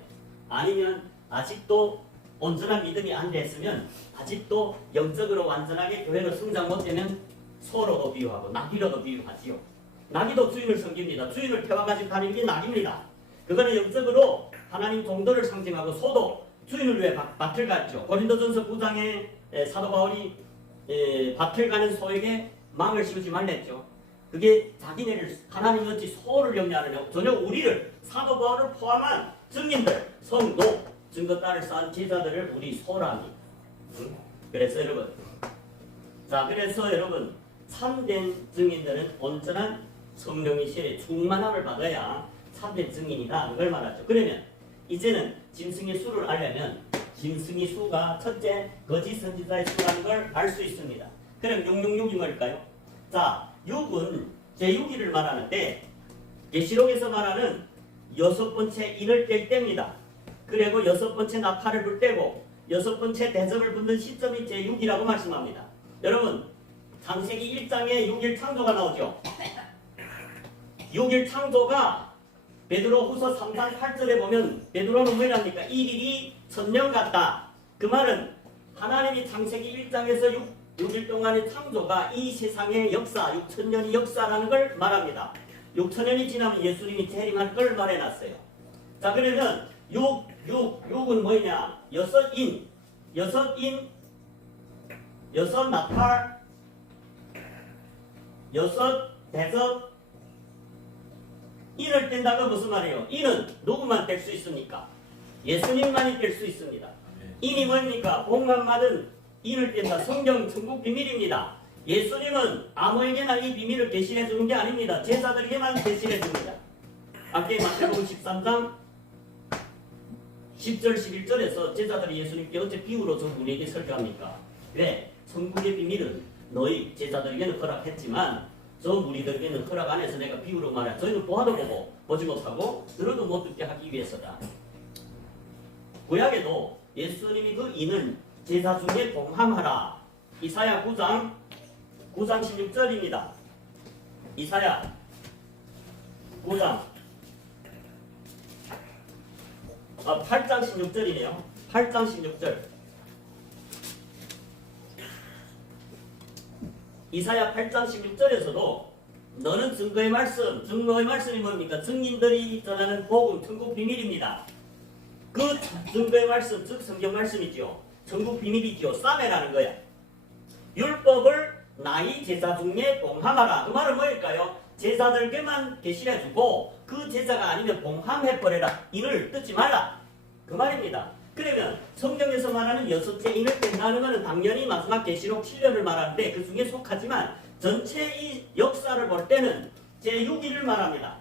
아니면 아직도 온전한 믿음이 안 됐으면 아직도 영적으로 완전하게 교회로 성장 못되면 소로도 비유하고 나귀로도 비유하지요. 나귀도 주인을 섬깁니다. 주인을 태워가지고 다니는 게 나귀입니다. 그거는 영적으로 하나님 종도를 상징하고 소도 주인을 위해 밭을 갔죠. 고린도전서 9장에 사도 바울이 밭을 가는 소에게 망을 씌우지 말랬죠. 그게 자기네를 하나님 어찌 소를 염려하느냐. 전혀 우리를 사도 바울을 포함한 증인들, 성도, 증거 따를 쌓은 제자들을 우리 소라니. 그래서 여러분 참된 증인들은 온전한 성령의 실에 충만함을 받아야 참된 증인이다. 이걸 말하죠. 그러면 이제는 짐승의 수를 알려면 짐승의 수가 첫째 거짓 선지자의 수라는 걸 알 수 있습니다. 그럼 666이 뭘까요? 자, 6은 제6일을 말하는데 계시록에서 말하는 여섯 번째 인을 뗄 때입니다. 그리고 여섯 번째 나팔을 불 때고 여섯 번째 대접을 붙는 시점이 제6이라고 말씀합니다. 여러분 창세기 1장에 6일 창조가 나오죠. 6일 창조가 베드로 후서 3장 8절에 보면 베드로는 뭐랍니까? 1일이 1000년 같다. 그 말은 하나님이 창세기 1장에서 6일 동안의 창조가 이 세상의 역사, 6000년의 역사라는 걸 말합니다. 6000년이 지나면 예수님이 재림할 걸 말해놨어요. 자, 그러면 6은 뭐냐? 여섯 나팔, 여섯 대접, 인을 뗀다가 무슨 말이에요? 인은 누구만 뗄 수 있습니까? 예수님만이 뗄 수 있습니다. 인이 뭡니까? 복만받은 인을 뗀다. 성경 천국 비밀입니다. 예수님은 아무에게나 이 비밀을 계시해 주는 게 아닙니다. 제자들에게만 계시해 줍니다. 아까 마태복음 13장 10절 11절에서 제자들이 예수님께 어째 비유로 저 우리에게 설교합니까? 왜? 천국의 비밀은 너희 제자들에게는 허락했지만 저 무리들에게는 허락 안 해서 내가 비유로 말해. 저희는 보아도 보고 보지 못하고 들어도 못 듣게 하기 위해서다. 구약에도 예수님이 그 인을 제사 중에 봉함하라. 이사야 9장 16절입니다. 이사야 9장 8장 16절이네요. 8장 16절. 이사야 8장 16절에서도 너는 증거의 말씀이 뭡니까? 증인들이 전하는 복음, 천국 비밀입니다. 그 증거의 말씀, 즉 성경 말씀이죠. 천국 비밀이죠. 싸매라는 거야. 율법을 나의 제자 중에 봉함하라. 그 말은 뭘까요? 제자들께만 계시해주고 그 제자가 아니면 봉함해버려라. 인을 뜯지 말라. 그 말입니다. 그러면 성경에서 말하는 여섯째 인을 뗀다는 것은 당연히 마지막 계시록 7년을 말하는데 그 중에 속하지만 전체 이 역사를 볼 때는 제6일을 말합니다.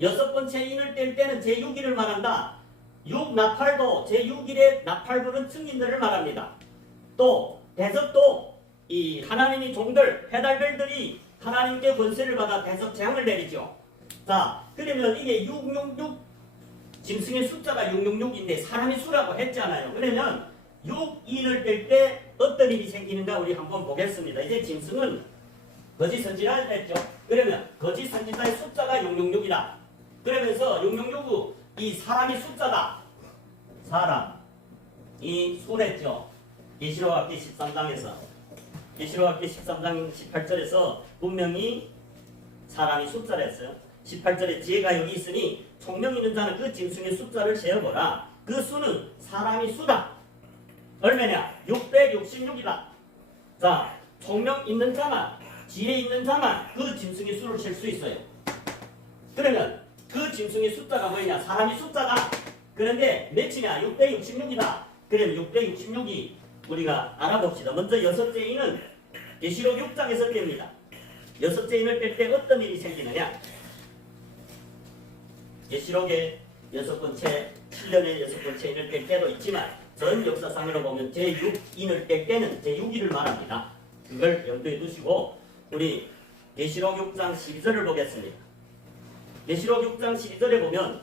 여섯 번째 인을 뗄 때는 제6일을 말한다. 6나팔도 제6일에 나팔 부는 증인들을 말합니다. 또 대접도 이 하나님의 종들, 해달들이 하나님께 권세를 받아 대접 재앙을 내리죠. 자, 그러면 이게 666 짐승의 숫자가 666인데 사람의 수라고 했잖아요. 그러면 6인을 뗄 때 어떤 일이 생기는가 우리 한번 보겠습니다. 이제 짐승은 거짓 선지자를 했죠. 그러면 거짓 선지자의 숫자가 666이다. 그러면서 666이 이 사람의 숫자다. 사람이 수랬죠. 계시록학기 13장에서 계시록학기 13장 18절에서 분명히 사람이 숫자를 했어요. 18절에 지혜가 여기 있으니 총명 있는 자는 그 짐승의 숫자를 세어보라. 그 수는 사람이 수다. 얼마냐? 666이다. 자, 총명 있는 자만, 지혜 있는 자만 그 짐승의 수를 셀 수 있어요. 그러면 그 짐승의 숫자가 뭐냐? 사람이 숫자다. 그런데 몇이냐? 666이다. 그러면 666이 우리가 알아봅시다. 먼저 여섯째 인은 계시록 6장에서 뺍니다. 여섯째 인을 뺄 때 어떤 일이 생기느냐? 계시록의 6번째 7년의 6번째 인을 뺄 때도 있지만 전 역사상으로 보면 제6인을 뺄 때는 제6일을 말합니다. 그걸 염두에 두시고 우리 계시록 6장 12절을 보겠습니다. 계시록 6장 12절에 보면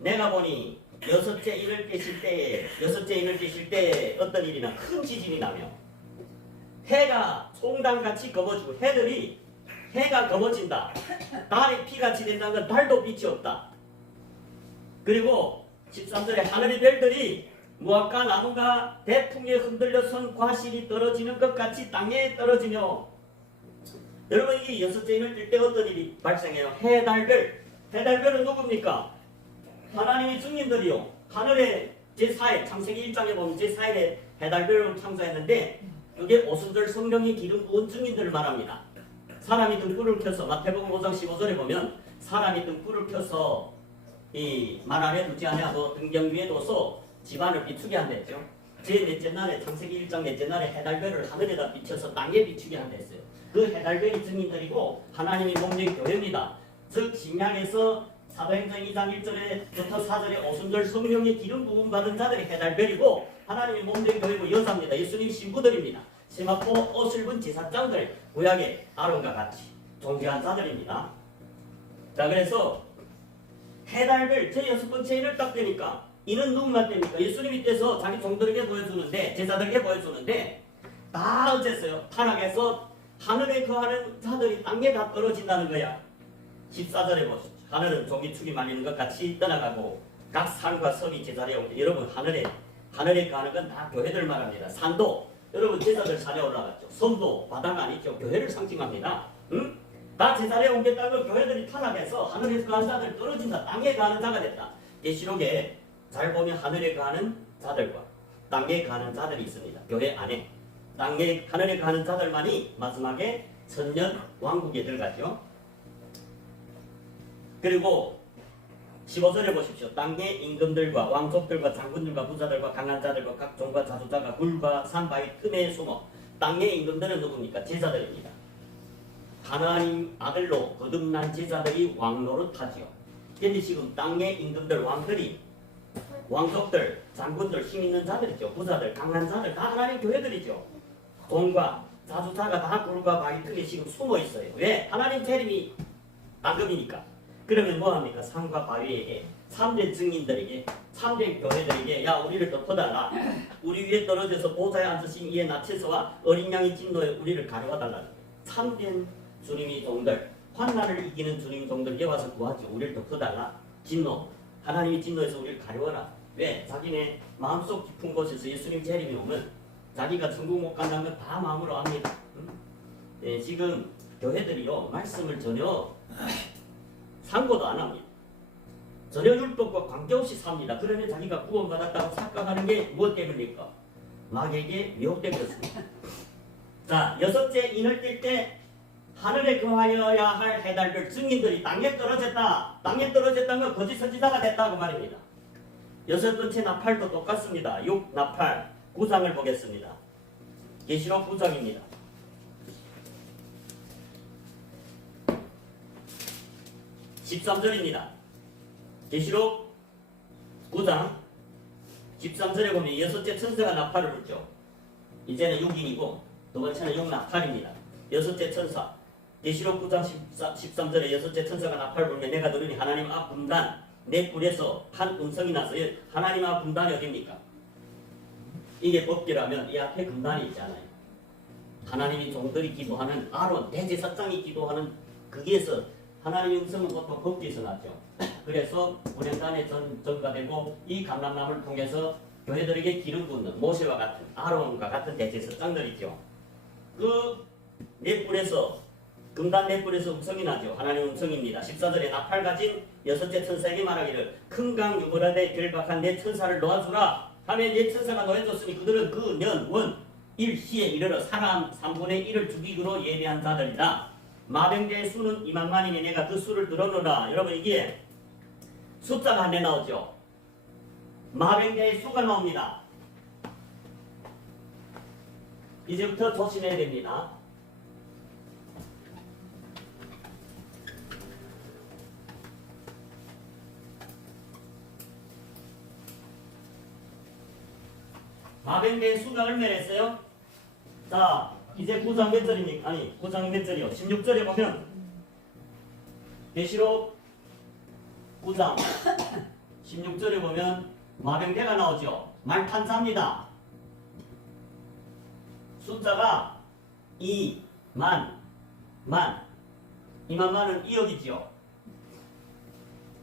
내가 보니 여섯째 인을 깨실 때에 어떤 일이나 큰 지진이 나며 해가 송단같이 검어지고 해가 검어진다. 달이 피같이 된다는 건 달도 빛이 없다. 그리고 13절에 하늘의 별들이 무화과 나무가 대풍에 흔들려 선 과실이 떨어지는 것 같이 땅에 떨어지며 여러분 이 여섯째 인을 뜰 때 어떤 일이 발생해요? 해달별은 누굽니까? 하나님의 증인들이요. 하늘의 제4일 창세기 1장에 보면 제4일에 해달별을 창조했는데 그게 오순절 성령이 기름 부은 증인들을 말합니다. 사람이 등불을 켜서 마태복음 5장 15절에 보면 사람이 등불을 켜서 이 말 안에 두지 아니하고 등경 위에 둬서 집안을 비추게 한댔죠. 제 넷째 날에 창세기 1장 넷째 날에 해달별을 하늘에다 비춰서 땅에 비추게 한댔어요. 그 해달별이 증인들이고 하나님의 몸된 교회입니다. 즉 신약에서 사도행전 2장 1절에부터 4절에 오순절 성령의 기름 부음 받은 자들이 해달별이고 하나님의 몸된 교회고 여자입니다. 예수님 신부들입니다. 세마포 옷을 입은 제사장들 구약의 아론과 같이 존귀한 자들입니다. 자 그래서 해달별 제6번째 인을 딱 되니까 이는 누구만 됩니까? 예수님이 떼서 자기 종들에게 보여주는데 제자들에게 보여주는데 다 어쨌어요. 타락해서 하늘에 거하는 자들이 땅에 다 떨어진다는 거야. 14절에 보시죠. 하늘은 종이축이 말리는 것 같이 떠나가고 각 산과 섬이 제자리에 오는데 여러분 하늘에 가는 건 다 교회들 말합니다. 산도 여러분 제자들 산에 올라갔죠. 섬도 바다가 아니죠. 교회를 상징합니다. 응? 다 제자리에 옮겼다고 교회들이 타락해서 하늘에 거하는 자들 떨어진다. 땅에 거하는 자가 됐다. 계시록에 잘 보면 하늘에 거하는 자들과 땅에 거하는 자들이 있습니다. 교회 안에 하늘에 거하는 자들만이 마지막에 천년 왕국에 들어가죠. 그리고 15절에 보십시오. 땅의 임금들과 왕족들과 장군들과 부자들과 강한 자들과 각 종과 자주자가 굴과 산바위 틈에 숨어. 땅의 임금들은 누굽니까? 제자들입니다. 하나님 아들로 거듭난 제자들이 왕노릇하지요. 그런데 지금 땅의 임금들 왕들이 왕족들, 장군들, 힘 있는 자들이죠. 부자들, 강한 자들 다 하나님 교회들이죠. 종과 자주자가 다 굴과 바위 틈에 지금 숨어 있어요. 왜? 하나님 재림이 당금이니까. 그러면 뭐합니까? 산과 바위에게 참된 증인들에게 참된 교회들에게 야 우리를 덮어달라. 우리 위에 떨어져서 보좌에 앉으신 이에 나체서와 어린 양의 진노에 우리를 가려와달라. 참된 주님의 종들 환난을 이기는 주님 종들에게 와서 구하지. 우리를 덮어달라. 진노 하나님의 진노에서 우리를 가려워라. 왜? 자기네 마음속 깊은 곳에서 예수님 재림이 오면 자기가 천국 못 간다는 건 다 마음으로 압니다. 네, 지금 교회들이요 말씀을 전혀 상고도 안 합니다. 전혀 율법과 관계없이 삽니다. 그러면 자기가 구원받았다고 착각하는 게 무엇 때문입니까? 마귀에게 미혹된 것입니다. 자, 여섯째 인을 뜰 때 하늘에 거하여야 할 해달별 증인들이 땅에 떨어졌다. 땅에 떨어졌다는 건 거짓 선지자가 됐다고 말입니다. 여섯 번째 나팔도 똑같습니다. 6 나팔 9장을 보겠습니다. 계시록 9장입니다. 13절입니다. 계시록 9장 13절에 보면 여섯째 천사가 나팔을 불죠. 이제는 6인이고 두 번째는 6나팔입니다. 여섯째 천사 계시록 9장 13절에 여섯째 천사가 나팔을 불면 내가 들으니 하나님 앞 군단 내 뿔에서 한 음성이 나서 하나님 앞 군단이 어딥니까? 이게 법계라면 이 앞에 군단이 있잖아요. 하나님이 종들이 기도하는 아론 대제사장이 기도하는 거기에서 하나님의 음성은 보통 법계에서 났죠. 그래서 운행단에 전가되고 이 감람나무를 통해서 교회들에게 기름 붓는 모세와 같은 아론과 같은 대제사장들이죠. 그 넷불에서 금단 넷불에서 음성이 나죠. 하나님 음성입니다. 14절에 나팔 가진 여섯째 천사에게 말하기를 큰 강 유브라데 결박한 내 천사를 놓아주라 하며 내 천사가 놓여졌으니 그들은 그 년, 원, 일시에 이르러 사람 3분의 1을 죽이기로 예비한 자들이다. 마병대의 수는 2만만이니 내가 그 수를 들어놓으라. 여러분 이게 숫자가 한대 나오죠. 마병대의 수가 나옵니다. 이제부터 조심해야 됩니다. 마병대의 수가 얼마나 했어요? 자, 이제 9장 몇 절입니까? 아니, 9장 몇 절이요? 16절에 보면 계시록 9장 16절에 보면 마병대가 나오죠. 말탄자입니다. 숫자가 2만 2만만은 2억이지요.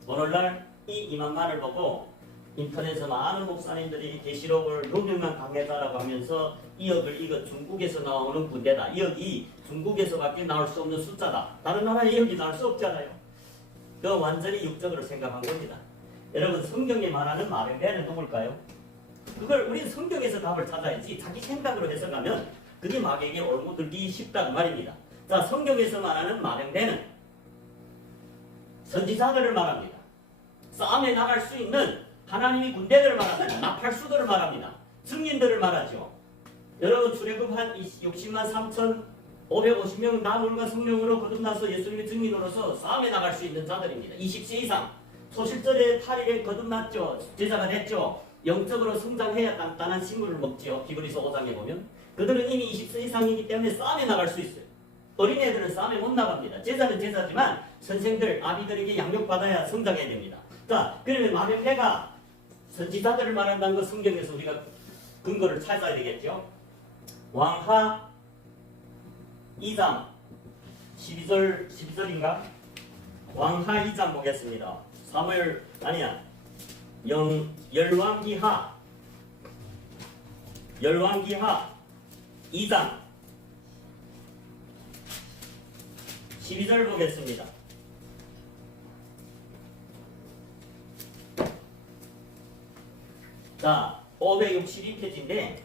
오늘날 이 2만만을 보고 인터넷에 많은 목사님들이 계시록을 유명한 강해자라고 하면서 2억을 이거 중국에서 나오는 군대다. 2억이 중국에서밖에 나올 수 없는 숫자다. 다른 나라에 2억이 나올 수 없잖아요. 그 완전히 육적으로 생각한 겁니다. 여러분 성경에 말하는 마병대는 누굴까요? 그걸 우리는 성경에서 답을 찾아야지 자기 생각으로 해석하면 그게 마귀에게 옳고들기 쉽다는 말입니다. 자, 성경에서 말하는 마병대는 선지자들을 말합니다. 싸움에 나갈 수 있는 하나님의 군대들을 말합니다. 나팔수들을 말합니다. 증인들을 말하죠. 여러분 출애굽 한 60만 3,550명 나물과 성령으로 거듭나서 예수님의 증인으로서 싸움에 나갈 수 있는 자들입니다. 20세 이상 소실절에 8일에 거듭났죠. 제자가 됐죠. 영적으로 성장해야 단단한 식물을 먹죠. 히브리서 5장에 보면 그들은 이미 20세 이상이기 때문에 싸움에 나갈 수 있어요. 어린애들은 싸움에 못 나갑니다. 제자는 제자지만 선생들, 아비들에게 양육받아야 성장해야 됩니다. 자, 그러면 마병대가 선지자들을 말한다는 거 성경에서 우리가 근거를 찾아야 되겠죠. 왕하 2장 12절인가? 왕하 2장 보겠습니다. 사무엘 아니야. 열왕기하 2장 12절 보겠습니다. 자, 562페이지인데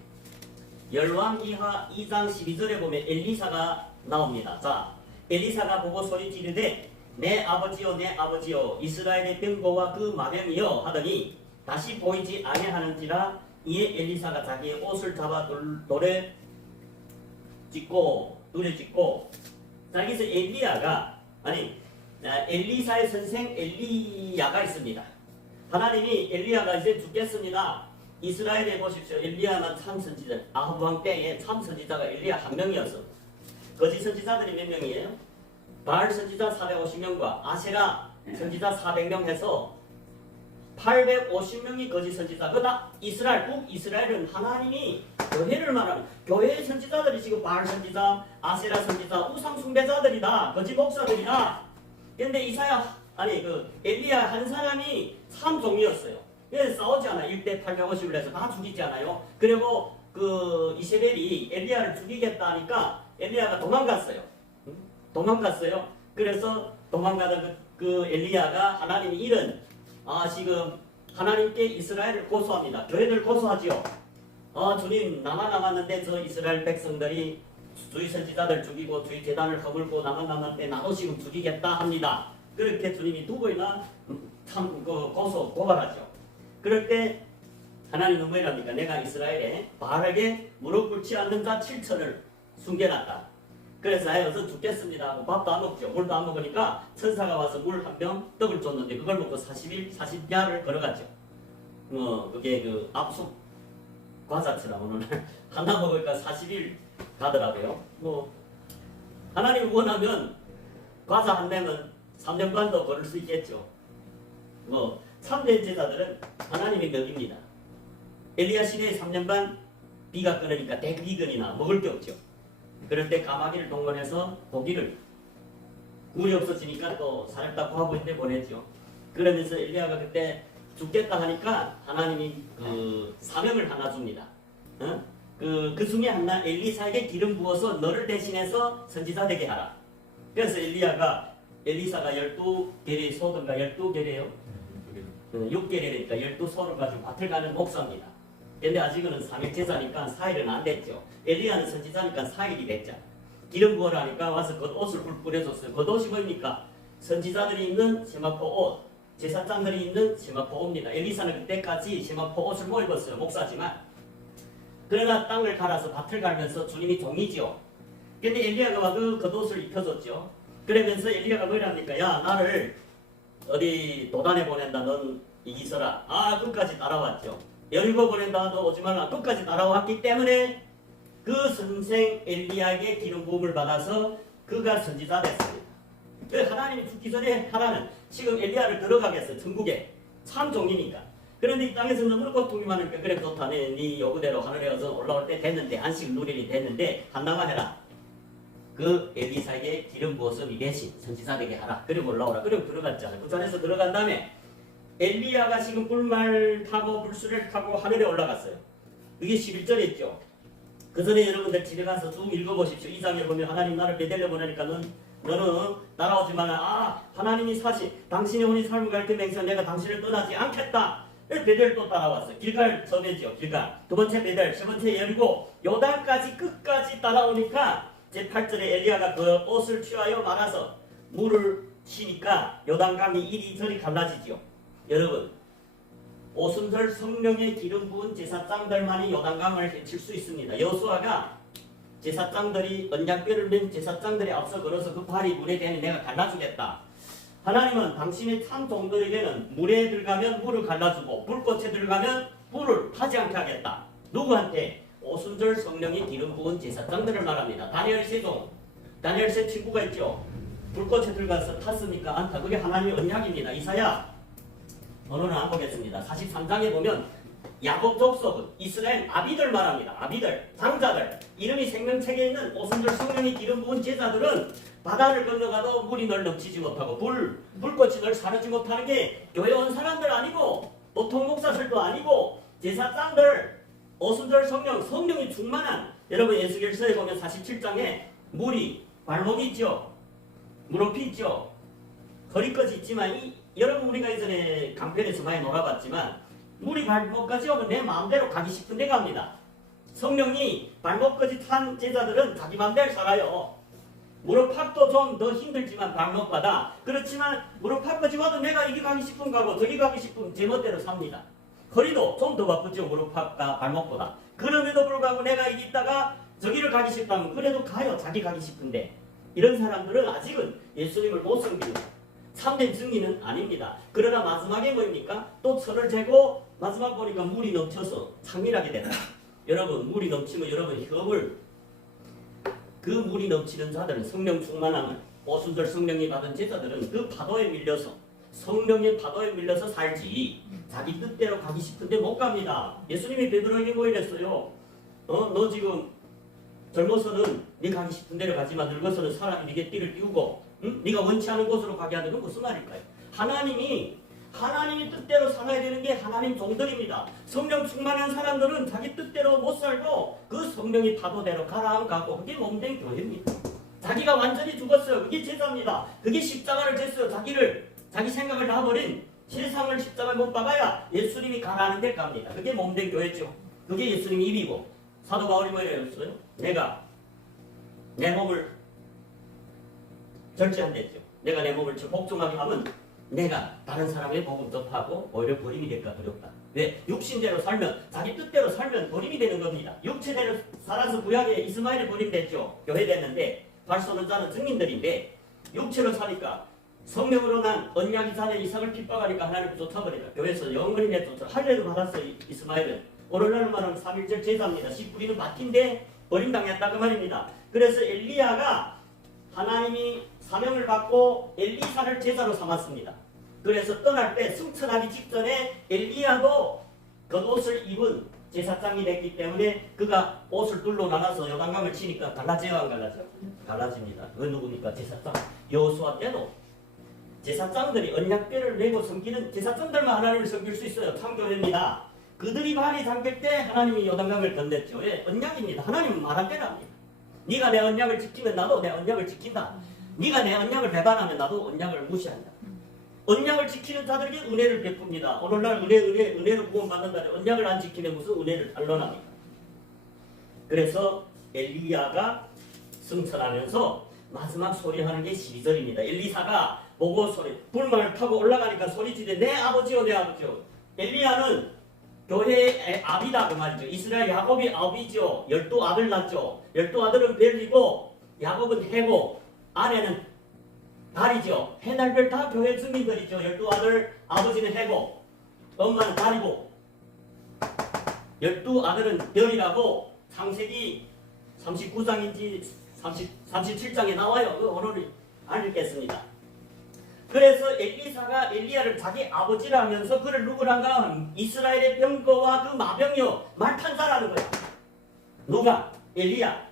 열왕기하 2장 12절에 보면 엘리사가 나옵니다. 자, 엘리사가 보고 소리 지르되 내 아버지여 내 아버지여 이스라엘의 병거와 그 마병이여 하더니 다시 보이지 아니하는지라. 이에 엘리사가 자기의 옷을 잡아 돌에 찢고 자기서 엘리사의 선생 엘리야가 있습니다. 하나님이 엘리야가 이제 죽겠습니다. 이스라엘에 보십시오. 엘리야는 참 선지자. 아합 왕 때에 참 선지자가 엘리야 한 명이었어. 거짓 선지자들이 몇 명이에요? 바알 선지자 450명과 아세라 선지자 400명 해서 850명이 거짓 선지자. 그러나 이스라엘은 하나님이 교회를 말하는 교회의 선지자들이 지금 바알 선지자, 아세라 선지자, 우상 숭배자들이다. 거짓 목사들이다. 그런데 엘리야 한 사람이 참 종이었어요. 그래서 싸우지 않아요. 1대 850을 해서 다 죽이지 않아요. 그리고 그 이세벨이 엘리야를 죽이겠다 하니까 엘리야가 도망갔어요. 그래서 도망가던 그 엘리야가 하나님이 지금 하나님께 이스라엘을 고소합니다. 교회를 고소하지요. 주님 나만 남았는데 저 이스라엘 백성들이 주의 선지자들 죽이고 주의 제단을 허물고 나만 남았는데 나도 지금 죽이겠다 합니다. 그렇게 주님이 두 번이나 고발하죠. 그럴 때 하나님은 뭐 이랍니까? 내가 이스라엘에 바알에게 무릎 꿇지 않는 자 7천을 숨겨놨다. 그래서 어서 죽겠습니다 하고 밥도 안 먹죠. 물도 안 먹으니까 천사가 와서 물 한 병 떡을 줬는데 그걸 먹고 40야를 걸어갔죠. 그게 그 압숙 과자처럼 오늘 하나 먹으니까 40일 가더라고요. 하나님이 원하면 과자 한 명은 3년 반도 걸을 수 있겠죠. 참된 제자들은 하나님의 덕입니다. 엘리야 시대에 3년 반 비가 끊으니까 대비근이나 먹을 게 없죠. 그럴 때 까마귀를 동원해서 고기를 물이 없어지니까 또 사렙다 구하부인데 보냈죠. 그러면서 엘리야가 그때 죽겠다 하니까 하나님이 그 사명을 하나 줍니다. 그 중에 하나 엘리사에게 기름 부어서 너를 대신해서 선지자 되게 하라. 그래서 엘리사가 12계례 소든가 12계례요. 6계례니까 12소를 가지고 밭을 가는 목사입니다. 근데 아직은 3일 제사니까 4일은 안 됐죠. 엘리야는 선지자니까 4일이 됐죠. 기름 부어라니까 와서 겉옷을 뿌려줬어요. 겉옷이 뭡니까? 선지자들이 입는 세마포 옷, 제사장들이 입는 세마포 옷입니다. 엘리사는 그때까지 세마포 옷을 못 입었어요. 목사지만. 그러나 땅을 갈아서 밭을 갈면서 주님이 종이지요. 근데 엘리야가 그 겉옷을 입혀줬죠. 그러면서 엘리야가 뭐랍니까? 야, 나를 어디 도단에 보낸다. 넌 이기서라. 아, 끝까지 따라왔죠. 여리고 보낸다. 너 오지 말라. 끝까지 따라왔기 때문에 그 선생 엘리야에게 기름 부음을 받아서 그가 선지자 됐습니다. 그 하나님이 죽기 전에 하나는 지금 엘리야를 들어가겠어요. 천국에. 참 종이니까. 그런데 이 땅에서 너무 고통이 많으니까 그래 좋다. 네 요구대로 하늘에 어서 올라올 때 됐는데 안식을 누리니 됐는데 한나만 해라. 그 엘리사에게 기름 부어서 네 대신 선지자 되게 하라. 그리고 올라오라. 그리고 들어갔잖아요. 그 자리에서 들어간 다음에 엘리야가 지금 불말 타고 불수를 타고 하늘에 올라갔어요. 이게 11절에 있죠. 그 전에 여러분들 집에 가서 쭉 읽어보십시오. 2장에 보면 하나님 나를 베델레 보내니까 너는 따라오지 마라. 아, 하나님이 사실 당신의 혼이 삶을 갈때 맹세 내가 당신을 떠나지 않겠다. 베델 또 따라왔어요. 길갈 전에죠. 길갈. 두 번째 베델, 세 번째 여리고 요단까지 끝까지 따라오니까 제8절에 엘리야가 그 옷을 취하여 말아서 물을 치니까 요단강이 이리저리 갈라지지요. 여러분, 오순절 성령의 기름 부은 제사장들만이 요단강을 헤칠 수 있습니다. 여호수아가 제사장들이 언약궤를 맨 제사장들이 앞서 걸어서 그 발이 물에 대니 내가 갈라주겠다. 하나님은 당신의 참 종들에게는 물에 들어가면 물을 갈라주고 불꽃에 들어가면 불을 타지 않게 하겠다. 누구한테? 오순절 성령이 기름 부은 제사장들을 말합니다. 다니엘 세종, 다니엘 세 친구가 있죠. 불꽃에 들어가서 탔으니까 안타. 그게 하나님의 언약입니다. 이사야 오늘은 안 보겠습니다. 43장에 보면 야곱 족속은 이스라엘 아비들 말합니다. 아비들, 장자들, 이름이 생명책에 있는 오순절 성령이 기름 부은 제자들은 바다를 건너가도 물이 널 넘치지 못하고 불꽃이 널 사르지 못하는 게 교회 온 사람들 아니고 보통 목사들도 아니고 제사장들, 오순절 성령이 충만한. 여러분 에스겔서에 보면 47장에 물이 발목이 있죠. 무릎이 있죠. 허리까지 있지만 여러분 우리가 예전에 강변에서 많이 놀아봤지만 물이 발목까지 오면 내 마음대로 가기 싶은 데 갑니다. 성령이 발목까지 탄 제자들은 자기 마음대로 살아요. 무릎팍도 좀 더 힘들지만 발목보다. 그렇지만 무릎팍까지 와도 내가 이기 가기 싶은 가고 저기 가기 싶은 제 멋대로 삽니다. 허리도 좀 더 바쁘죠. 무릎팍과 발목보다. 그럼에도 불구하고 내가 이기 있다가 저기를 가기 싶다면 그래도 가요. 자기 가기 싶은데. 이런 사람들은 아직은 예수님을 못 섬깁니다. 참된 증인은 아닙니다. 그러나 마지막에 뭐입니까? 또 철을 재고 마지막 보니까 물이 넘쳐서 창밀하게 된다. 여러분 물이 넘치면 여러분 협을 그 물이 넘치는 자들은 성령 충만함을 오순절 성령이 받은 제자들은 그 파도에 밀려서 성령의 파도에 밀려서 살지 자기 뜻대로 가기 싶은데 못 갑니다. 예수님이 베드로에게 뭐 이랬어요? 너 지금 젊어서는 네 가기 싶은 대로 가지만 늙어서는 사람이 네게 띠를 띄우고 네가 원치 않은 곳으로 가게 하는 건 무슨 말일까요? 하나님이 뜻대로 살아야 되는 게 하나님 종들입니다. 성령 충만한 사람들은 자기 뜻대로 못 살고 그 성령이 파도대로 가라 가고 그게 몸된 교회입니다. 자기가 완전히 죽었어요. 그게 제자입니다. 그게 십자가를 졌어요. 자기 생각을 다 버린 세상을 십자가에 못 박아야 예수님이 가라는 데 갑니다. 그게 몸된 교회죠. 그게 예수님이 입이고 사도 바울이 뭐 이랬어요? 내가 내 몸을 절제한댔죠. 내가 내 몸을 복종하게 하면 내가 다른 사람의 복음 접하고 오히려 버림이 될까 두렵다. 왜? 육신대로 살면 자기 뜻대로 살면 버림이 되는 겁니다. 육체대로 살아서 구약에 이스마엘이 버림됐죠. 교회 됐는데 발소는 자는 증인들인데 육체로 사니까 성령으로 난 언약이 자녀 이삭을 핍박하니까 하나님을 쫓아버리다. 교회에서 영원히 내쫓아 할례도 받았어. 이스마엘은 오늘날 말하면 3.1절 제사입니다. 씨 뿌리는 밭인데 버림당했다 그 말입니다. 그래서 엘리야가 하나님이 사명을 받고 엘리사를 제자로 삼았습니다. 그래서 떠날 때 승천하기 직전에 엘리야도 겉옷을 입은 제사장이 됐기 때문에 그가 옷을 둘로 나눠서 요단강을 치니까 갈라져요 안 갈라져요? 갈라집니다. 그 누굽니까? 제사장. 여호수아 때도 제사장들이 언약궤를 메고 섬기는 제사장들만 하나님을 섬길 수 있어요. 참교회입니다. 그들이 발이 잠길 때 하나님이 요단강을 건넸죠. 예, 언약입니다. 하나님은 말한 대로 합니다. 네가 내 언약을 지키면 나도 내 언약을 지킨다. 네가 내 언약을 배반하면 나도 언약을 무시한다. 언약을 지키는 자들에게 은혜를 베풉니다. 오늘날 은혜로 구원받는다는 언약을 안 지키면 무슨 은혜를 탄론합니까? 그래서 엘리야가 승천하면서 마지막 소리하는 게 12절입니다. 엘리사가 보고 불만을 타고 올라가니까 소리치되 내 아버지요 내 아버지요. 엘리야는 교회의 아비다 그 말이죠. 이스라엘 야곱이 아비죠. 12아들 낳죠. 12아들은 벨이고 야곱은 해고 아내는 달이죠. 해달별 다 교회 증인들이죠. 12아들 아버지는 해고 엄마는 달이고 12아들은 별이라고 창세기 39장인지 37장에 나와요. 그 언어를 안 읽겠습니다. 그래서 엘리사가 엘리야를 자기 아버지라 하면서 그를 누구란가 이스라엘의 병거와 그 마병이요 말탄사라는 거야. 누가? 엘리야.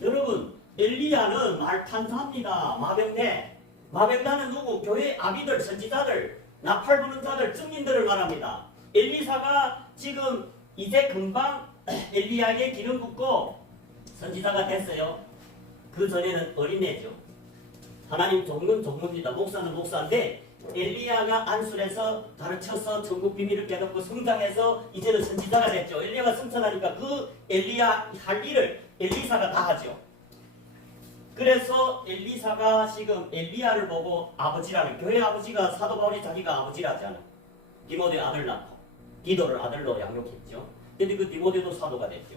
여러분 엘리야는 말탄사입니다. 마병대. 마병단은 누구? 교회 아비들, 선지자들, 나팔 부는 자들, 증인들을 말합니다. 엘리사가 지금 이제 금방 엘리야에게 기름 붓고 선지자가 됐어요. 그 전에는 어린애죠. 하나님 종은 종입니다. 목사는 목사인데 엘리야가 안술해서 가르쳐서 천국 비밀을 깨닫고 성장해서 이제는 선지자가 됐죠. 엘리야가 승천하니까 그 엘리야 할 일을 엘리사가 다 하죠. 그래서 엘리사가 지금 엘리야를 보고 아버지라는 교회 아버지가 사도 바울이 자기가 아버지라잖아. 디모데 아들 낳고 디도를 아들로 양육했죠. 근데 그 디모데도 사도가 됐죠.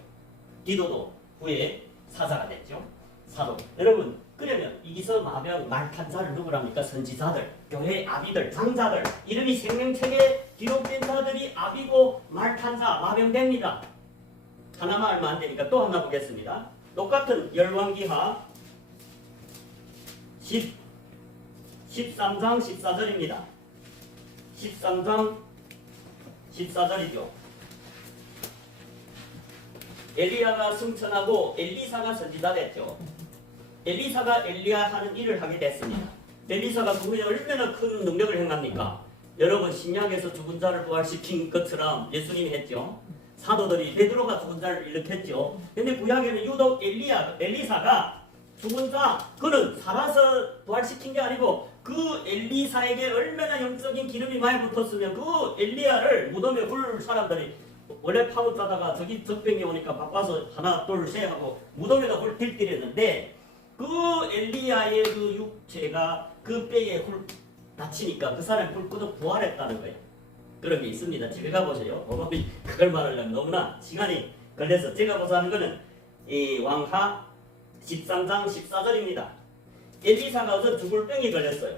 디도도 후에 사사가 됐죠. 사도. 여러분 그러면 이기서 마병 말탄자를 누구랍니까? 선지자들, 교회 아비들, 장자들 이름이 생명책에 기록된 자들이 아비고 말탄자, 마병됩니다. 하나만 알면 안 되니까 또 하나 보겠습니다. 똑같은 열왕기하 13장 14절입니다. 13장 14절이죠. 엘리야가 승천하고 엘리사가 선지자 됐죠. 엘리사가 엘리야 하는 일을 하게 됐습니다. 엘리사가 그 후에 얼마나 큰 능력을 행합니까? 여러분 신약에서 죽은 자를 부활시킨 것처럼 예수님이 했죠. 사도들이 베드로가 죽은 자를 일으켰죠. 근데 구약에는 유독 엘리사가 죽은 자 그는 살아서 부활시킨 게 아니고 그 엘리사에게 얼마나 영적인 기름이 많이 붙었으면 그 엘리야를 무덤에 훌 사람들이 원래 파묻다가 저기 적병이 오니까 바빠서 하나 둘 셋 하고 무덤에다 훌 딜딜했는데 그 엘리야의 그 육체가 그 뼈에 훌 다치니까 그 사람이 훌 끄덕 부활했다는 거예요. 그런 게 있습니다. 집에 가보세요. 그걸 말하려면 너무나 시간이 걸려서 제가 보자는 거는 이 왕하 13장 14절입니다. 엘리사가 어제 죽을 병이 걸렸어요.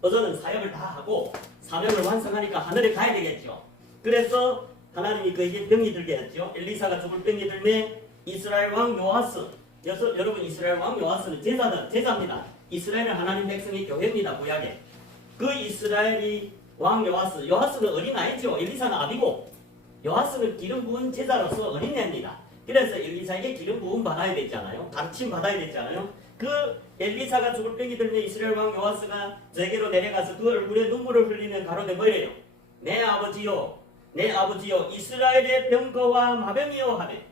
어제는 사역을 다 하고 사명을 완성하니까 하늘에 가야 되겠죠. 그래서 하나님이 그에게 병이 들게 했죠. 엘리사가 죽을 병이 들매 이스라엘 왕 요아스 여러분 이스라엘 왕 요아스는 제자입니다. 이스라엘은 하나님 백성의 교회입니다. 구약에. 그 이스라엘이 왕 요아스는 어린아이죠. 엘리사는 아비고 요아스는 기름 부은 제자로서 어린애입니다. 그래서 엘리사에게 기름 부음 받아야 되잖아요. 가르침 받아야 되잖아요. 그 엘리사가 죽을 병이 들면 이스라엘 왕 요아스가 제게로 내려가서 그 얼굴에 눈물을 흘리는 가로되 뭐래요? 내 아버지요 내 아버지요 이스라엘의 병거와 마병이요 하되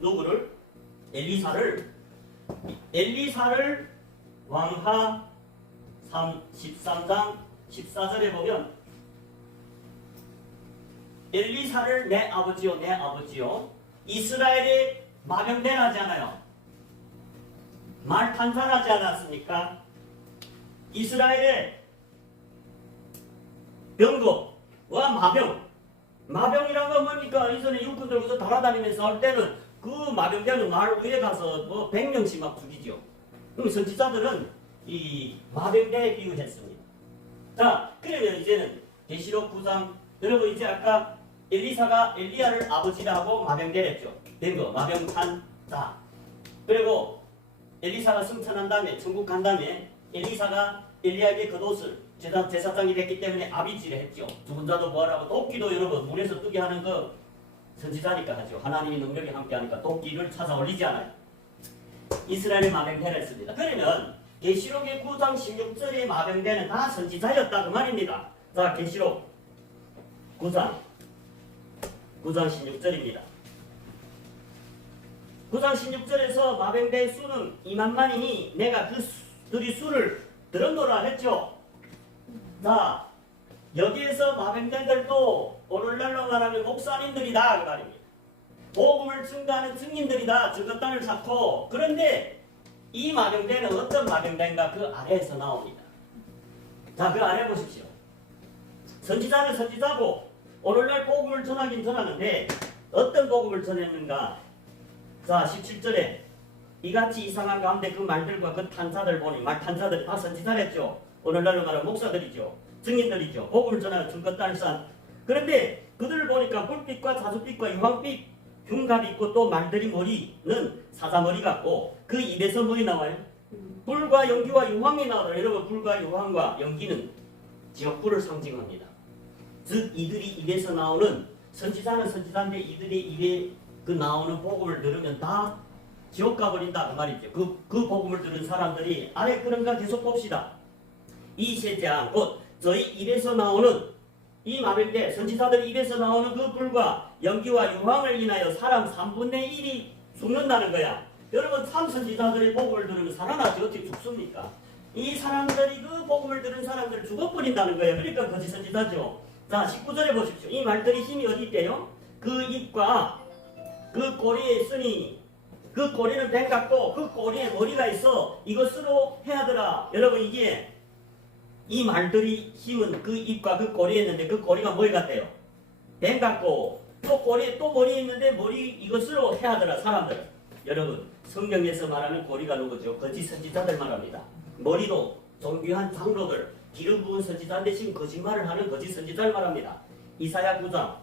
누구를? 엘리사를 왕하 13장 14절에 보면 엘리사를 내 아버지요 이스라엘의 마병대라지 않아요. 말탄사라지 않았습니까? 이스라엘의 병거와 마병이란 건 뭡니까? 이전에 육군 들고서 달아다니면서 할 때는 그 마병대는 말 위에 가서 뭐 100명씩 막 죽이죠. 그럼 선지자들은 이 마병대에 비유했습니다. 자, 그러면 이제는 계시록 9장 여러분 이제 아까 엘리사가 엘리야를 아버지라고 마병대를 했죠. 된거 마병탄자. 그리고 엘리사가 승천한 다음에 천국 간 다음에 엘리사가 엘리야에게 겉옷을 제사장이 됐기 때문에 아비지를 했죠. 죽은 자도 부활하고 도끼도 여러분 물에서 뜨게 하는 그 선지자니까 하죠. 하나님의 능력이 함께하니까 도끼를 찾아 올리지 않아요. 이스라엘의 마병대를 했습니다. 그러면 계시록의 9장 16절의 마병대는 다 선지자였다 그 말입니다. 자, 계시록 9장 16절입니다. 9장 16절에서 마병대의 수는 2만만이니 내가 그들이 수를 들었노라 했죠. 자, 여기에서 마병대들도 오늘날로 말하면 목사님들이다 그 말입니다. 복음을 증거하는 증인들이다. 증거단을 쌓고. 그런데 이 마병대는 어떤 마병대인가? 그 아래에서 나옵니다. 자, 그 아래 보십시오. 선지자는 선지자고 오늘날 복음을 전하긴 전하는데 어떤 복음을 전했는가? 자, 17절에 이같이 이상한 가운데 그 말들과 그 탄자들 보니 말탄자들이 다 선지자랬죠. 오늘날로 말하면 목사들이죠. 증인들이죠. 복음을 전하는 증거단을 쌓은. 그런데 그들을 보니까 불빛과 자줏빛과 유황빛 흉갑이 있고 또 말들이 머리는 사자머리 같고 그 입에서 뭐이 나와요? 불과 연기와 유황이 나오더라. 여러분, 불과 유황과 연기는 지옥불을 상징합니다. 즉 이들이 입에서 나오는, 선지자는 선지자인데 이들의 입에 그 나오는 복음을 들으면 다 지옥 가버린다 그 말이죠. 그 복음을 들은 사람들이 아래 그런가 계속 봅시다. 이 세장 곧 저희 입에서 나오는 이 마병대 선지자들 입에서 나오는 그 불과 연기와 유황을 인하여 사람 3분의 1이 죽는다는 거야. 여러분, 참 선지자들의 복음을 들으면 살아나지 어떻게 죽습니까? 이 사람들이 그 복음을 들은 사람들을 죽어버린다는 거예요. 그러니까 거짓 선지자죠. 자, 19절에 보십시오. 이 말들이 힘이 어디 있대요? 그 입과 그 꼬리에 있으니 그 꼬리는 뱀 같고 그 꼬리에 머리가 있어 이것으로 해야더라. 여러분, 이게 이 말들이 힘은 그 입과 그 꼬리에 있는데 그 꼬리가 뭘 같대요? 뱀 같고 또 꼬리에 또 머리 있는데 머리 이것으로 해야더라 사람들. 여러분, 성경에서 말하는 꼬리가 누구죠? 거짓 선지자들 말합니다. 머리도 존귀한 장로들, 기름 부은 선지자 대신 거짓말을 하는 거짓 선지자를 말합니다. 이사야 9장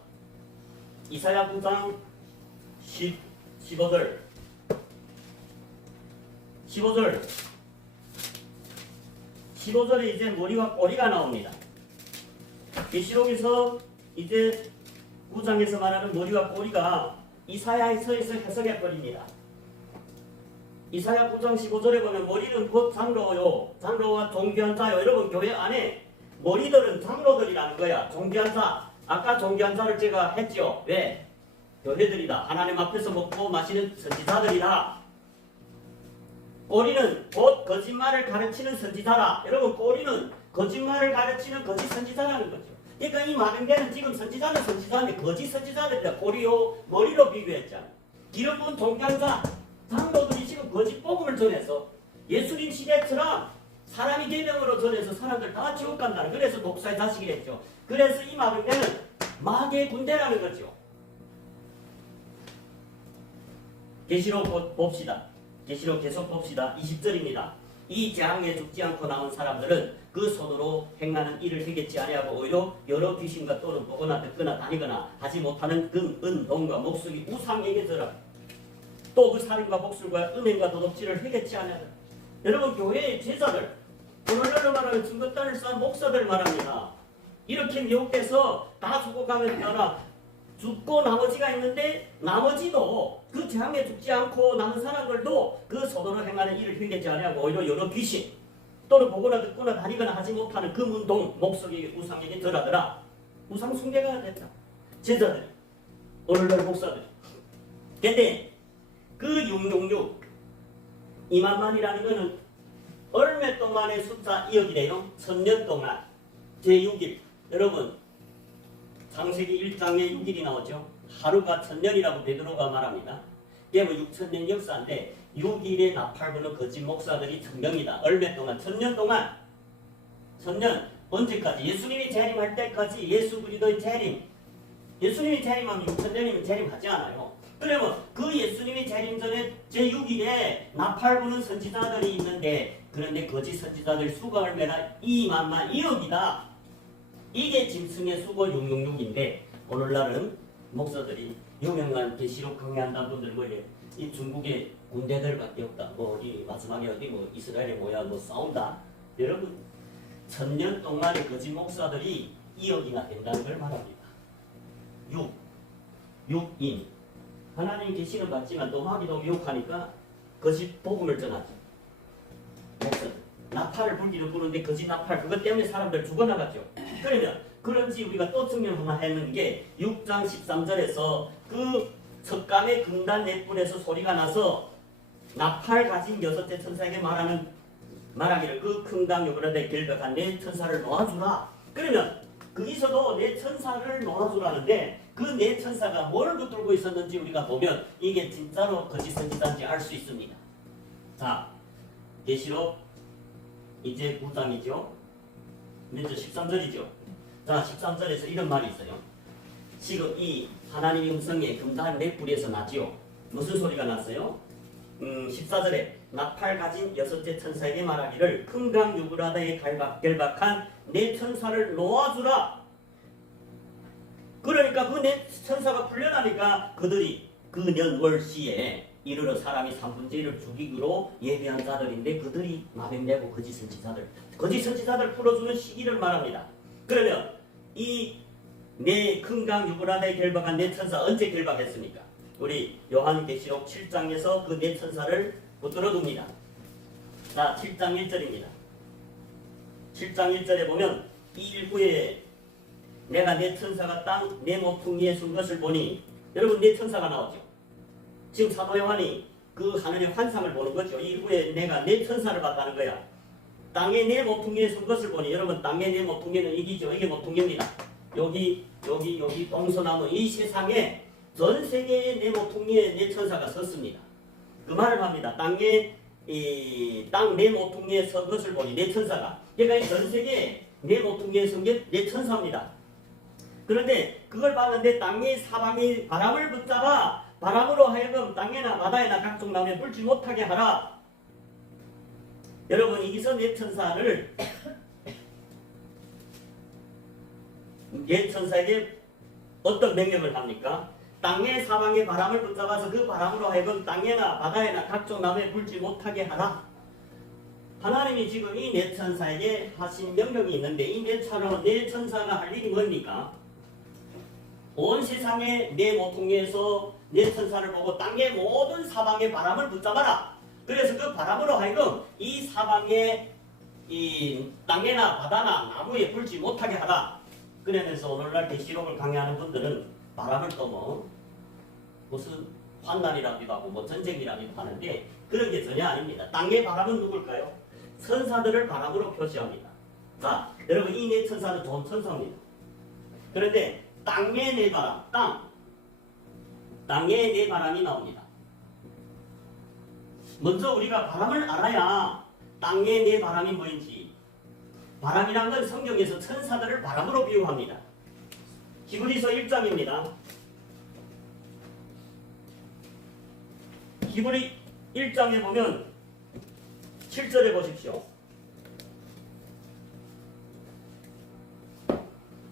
15절 15절에 이제 머리와 꼬리가 나옵니다. 계시록에서 이제 9장에서 말하는 머리와 꼬리가 이사야에서 해석해버립니다. 이사야 9장 15절에 보면 머리는 곧 장로요, 장로와 존귀한 자요. 여러분, 교회 안에 머리들은 장로들이라는 거야. 존귀한 자. 아까 존귀한 자를 제가 했죠. 왜? 교회들이다. 하나님 앞에서 먹고 마시는 선지자들이다. 꼬리는 곧 거짓말을 가르치는 선지자라. 여러분, 꼬리는 거짓말을 가르치는 거짓 선지자라는 거죠. 그러니까 이 마병대는 지금 선지자는 선지자인데 거짓 선지자들이다. 꼬리요 머리로 비교했잖아요. 기름 부은 존귀한 자, 장로들이 지금 거짓 복음을 전해서 예수님 시대처럼 사람이 계명으로 전해서 사람들 다 지옥 간다는, 그래서 독사의 자식이랬죠. 그래서 이 마병대는 마귀의 군대라는 거죠. 계시록 봅시다. 계시록 계속 봅시다. 20절입니다. 이 재앙에 죽지 않고 남은 사람들은 그 손으로 행하는 일을 해겠지 아니하고 오히려 여러 귀신과 또는 보거나 듣거나 다니거나 하지 못하는 금, 은, 동과 목수기 우상에게 들어 또 그 살인과 복술과 음행과 도둑질을 해겠지 아니하더라. 여러분, 교회의 제자들, 오늘날로 말하면 증거단을 쌓은 목사들 말합니다. 이렇게 미혹돼서 다 죽어가면 되나, 죽고 나머지가 있는데 나머지도 그 재앙에 죽지 않고 남은 사람들도 그 손으로 행하는 일을 힘들지 아니하고 오히려 여러 귀신 또는 보거나 듣거나 다니거나 하지 못하는 금운동 목석이 우상에게 덜하더라. 우상 숭배가 됐다. 제자들, 오늘날 목사들. 근데 그 666 2만만이라는 것은 얼마 동안의 숫자 2억이래요. 1000년 동안 제6일. 여러분, 창세기 1장에 6일이 나오죠. 하루가 1000년이라고 베드로가 말합니다. 이게 뭐 6000년 역사인데 6일에 나팔부는 거짓 목사들이 1000명이다. 얼마 동안? 1000년 동안. 1000년. 언제까지? 예수님이 재림할 때까지. 예수 그리스도의 재림. 예수님이 재림하면 6000년이면 재림하지 않아요. 그러면 그 예수님이 재림 전에 제6일에 나팔부는 선지자들이 있는데, 그런데 거짓 선지자들 수가 얼마나? 2만만 2억이다. 이게 짐승의 수고 666인데 오늘날은 목사들이 유명한 계시록 강의한다는 분들 뭐예요? 이 중국의 군대들밖에 없다. 뭐 어디 마지막에 어디 뭐 이스라엘이 뭐야 뭐 싸운다. 여러분, 1000년 동안의 거짓 목사들이 2억이나 된다는 걸 말합니다. 6인 하나님 계시는 받지만 또 마귀도 미혹하니까 거짓 복음을 전하죠. 목사들. 나팔을 불기를 부르는데 거짓 나팔 그것 때문에 사람들 죽어나갔죠. 그러면 그런지 우리가 또 증명하는 게 6장 13절에서 그 석감의 금단 넷불에서 소리가 나서 나팔 가진 여섯째 천사에게 말하기를 그 금강 요브라데 결박한 내 천사를 놓아주라. 그러면 거기서도 내 천사를 놓아주라는데 그 내 천사가 뭘 붙들고 있었는지 우리가 보면 이게 진짜로 거짓 선지자인지 알 수 있습니다. 자, 계시록 이제 9장이죠. 먼저 13절이죠. 자, 13절에서 이런 말이 있어요. 지금 이 하나님의 음성에 금단 넷불에서 나지요. 무슨 소리가 났어요? 14절에 나팔 가진 여섯째 천사에게 말하기를 금강 유브라다에 결박한 내 천사를 놓아주라. 그러니까 그 내 천사가 풀려나니까 그들이 그 년월시에 이르러 사람이 3분의 1을 죽이기로 예비한 자들인데 그들이 마병되고 거짓 선지자들 풀어주는 시기를 말합니다. 그러면 이 내 금강 유브라다에 결박한 내 천사 언제 결박했습니까? 우리 요한계시록 7장에서 그 네 천사를 붙들어 둡니다. 자, 7장 1절입니다. 7장 1절에 보면 이 일구에 내가 내 천사가 땅 내 모퉁이에 쓴 것을 보니, 여러분 내 천사가 나오죠. 지금 사도 요한이 그 하늘의 환상을 보는 거죠. 이 일구에 내가 내 천사를 봤다는 거야. 땅에 내 모퉁이에 쓴 것을 보니, 여러분 땅에 내 모퉁이는 이기죠. 이게 모퉁이입니다. 여기 동서나무 이 세상에 전 세계의 내 모퉁이에 내 천사가 섰습니다. 그 말을 합니다. 땅 내 모퉁이에 선 것을 보니 내 천사가. 그러니까 전 세계에 내 모퉁이에 선 게 내 천사입니다. 그런데 그걸 봤는데 땅의 사방이 바람을 붙잡아 바람으로 하여금 땅에나 바다에나 각종 나무에 불지 못하게 하라. 여러분 여기서 내 천사를 내 천사에게 어떤 명령을 합니까? 땅의 사방에 바람을 붙잡아서 그 바람으로 하여금 땅에나 바다에나 각종 나무에 불지 못하게 하라. 하나님이 지금 이 네 천사에게 하신 명령이 있는데 이 네 천사가 할 일이 뭡니까? 온 세상에 네 모퉁이에서 네 천사를 보고 땅의 모든 사방에 바람을 붙잡아라. 그래서 그 바람으로 하여금 이 사방에 이 땅에나 바다나 나무에 불지 못하게 하라. 그러면서 오늘날 계시록을 강의하는 분들은 바람을 또 무슨 환난이라기도 하고 뭐 전쟁이라기도 하는데 그런 게 전혀 아닙니다. 땅의 바람은 누굴까요? 천사들을 바람으로 표시합니다. 자, 여러분 이 네 천사는 좋은 천사입니다. 그런데 땅의 네 바람, 땅의 네 바람이 나옵니다. 먼저 우리가 바람을 알아야 땅의 네 바람이 뭐인지. 바람이란 건 성경에서 천사들을 바람으로 비유합니다. 히브리서 1장입니다. 히브리 1장에 보면 7절에 보십시오.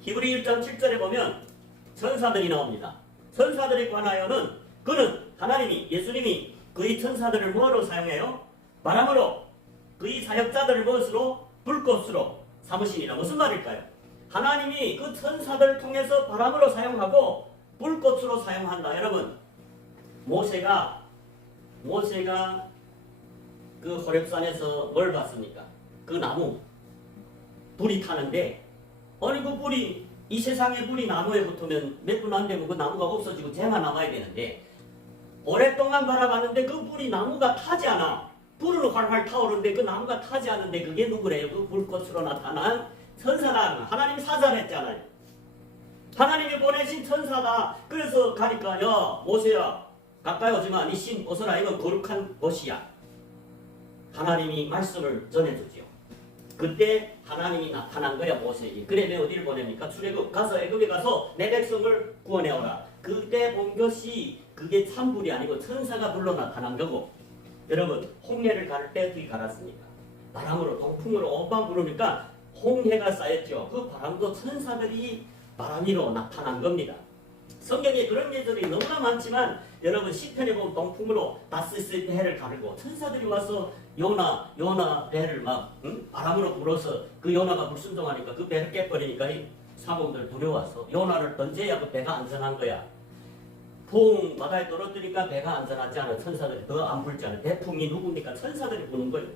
히브리 1장 7절에 보면 천사들이 나옵니다. 천사들에 관하여는 그는 하나님이 예수님이 그의 천사들을 뭐로 사용해요? 바람으로 그의 사역자들을 무엇으로? 불꽃으로 삼으시니라. 무슨 말일까요? 하나님이 그 천사들을 통해서 바람으로 사용하고 불꽃으로 사용한다. 여러분 모세가 그 호렙산에서 뭘 봤습니까? 그 나무 불이 타는데 아니 그 불이 이 세상에 불이 나무에 붙으면 몇 분 안 되면 그 나무가 없어지고 재가 남아야 되는데 오랫동안 바라봤는데 그 불이 나무가 타지 않아. 불은 활활 타오르는데 그 나무가 타지 않는데 그게 누구래요? 그 불꽃으로 나타난 천사다. 하나님 사자했잖아요. 하나님이 보내신 천사다. 그래서 가니까 야 모세야 가까이 오지마. 네 신 벗어라. 이건 거룩한 곳이야. 하나님이 말씀을 전해주지요. 그때 하나님이 나타난 거야 모세에게. 그래 내 어디를 보냅니까? 출애굽 가서 애굽에 가서 내 백성을 구원해오라. 그때 본 것이 그게 참불이 아니고 천사가 불러 나타난 거고. 여러분 홍해를 가를 때 어떻게 갈았습니까? 바람으로 동풍으로 오빠 부르니까 홍해가 쌓였죠. 그 바람도 천사들이 바람 위로 나타난 겁니다. 성경에 그런 예절이 너무나 많지만 여러분 시편에 보면 동풍으로 다스스 배를 가르고 천사들이 와서 요나 배를 막 바람으로 불어서 그 요나가 불순종하니까 그 배를 깨버리니까 이 사공들 두려워서 요나를 던져야 그 배가 안전한 거야. 풍 바다에 떨어뜨리니까 배가 안전하지 않아. 천사들이 더 안 불지 않아. 대풍이 누굽니까? 천사들이 부는 거예요.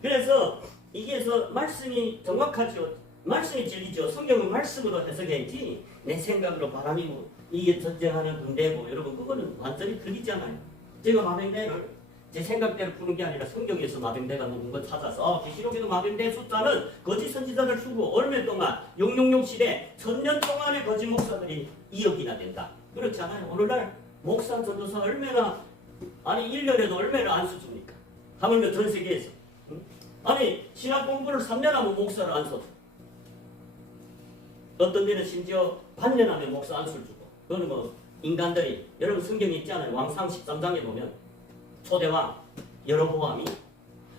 그래서 이게서 말씀이 정확하죠. 말씀이 진리죠. 성경은 말씀으로 해석했지 내 생각으로 바람이고 이게 전쟁하는 군대고 여러분 그거는 완전히 틀리잖아요. 제가 마병대를 제 생각대로 푸는 게 아니라 성경에서 마병대가 누군 걸 찾아서 계시록에도 마병대 숫자는 거짓 선지자를 주고 얼마 동안 666 시대 1000년 동안의 거짓 목사들이 2억이나 된다. 그렇지 않아요? 오늘날 목사 전도사 얼마나 아니 1년에도 얼마나 안 써줍니까? 하물며 전 세계에서 아니 신학 공부를 3년 하면 목사를 안 써줘. 어떤 데는 심지어 반년 하면 목사 안술 주고. 그거는 뭐 인간들이 여러분 성경에 있잖아요. 왕상 13장에 보면 초대왕 여로보암이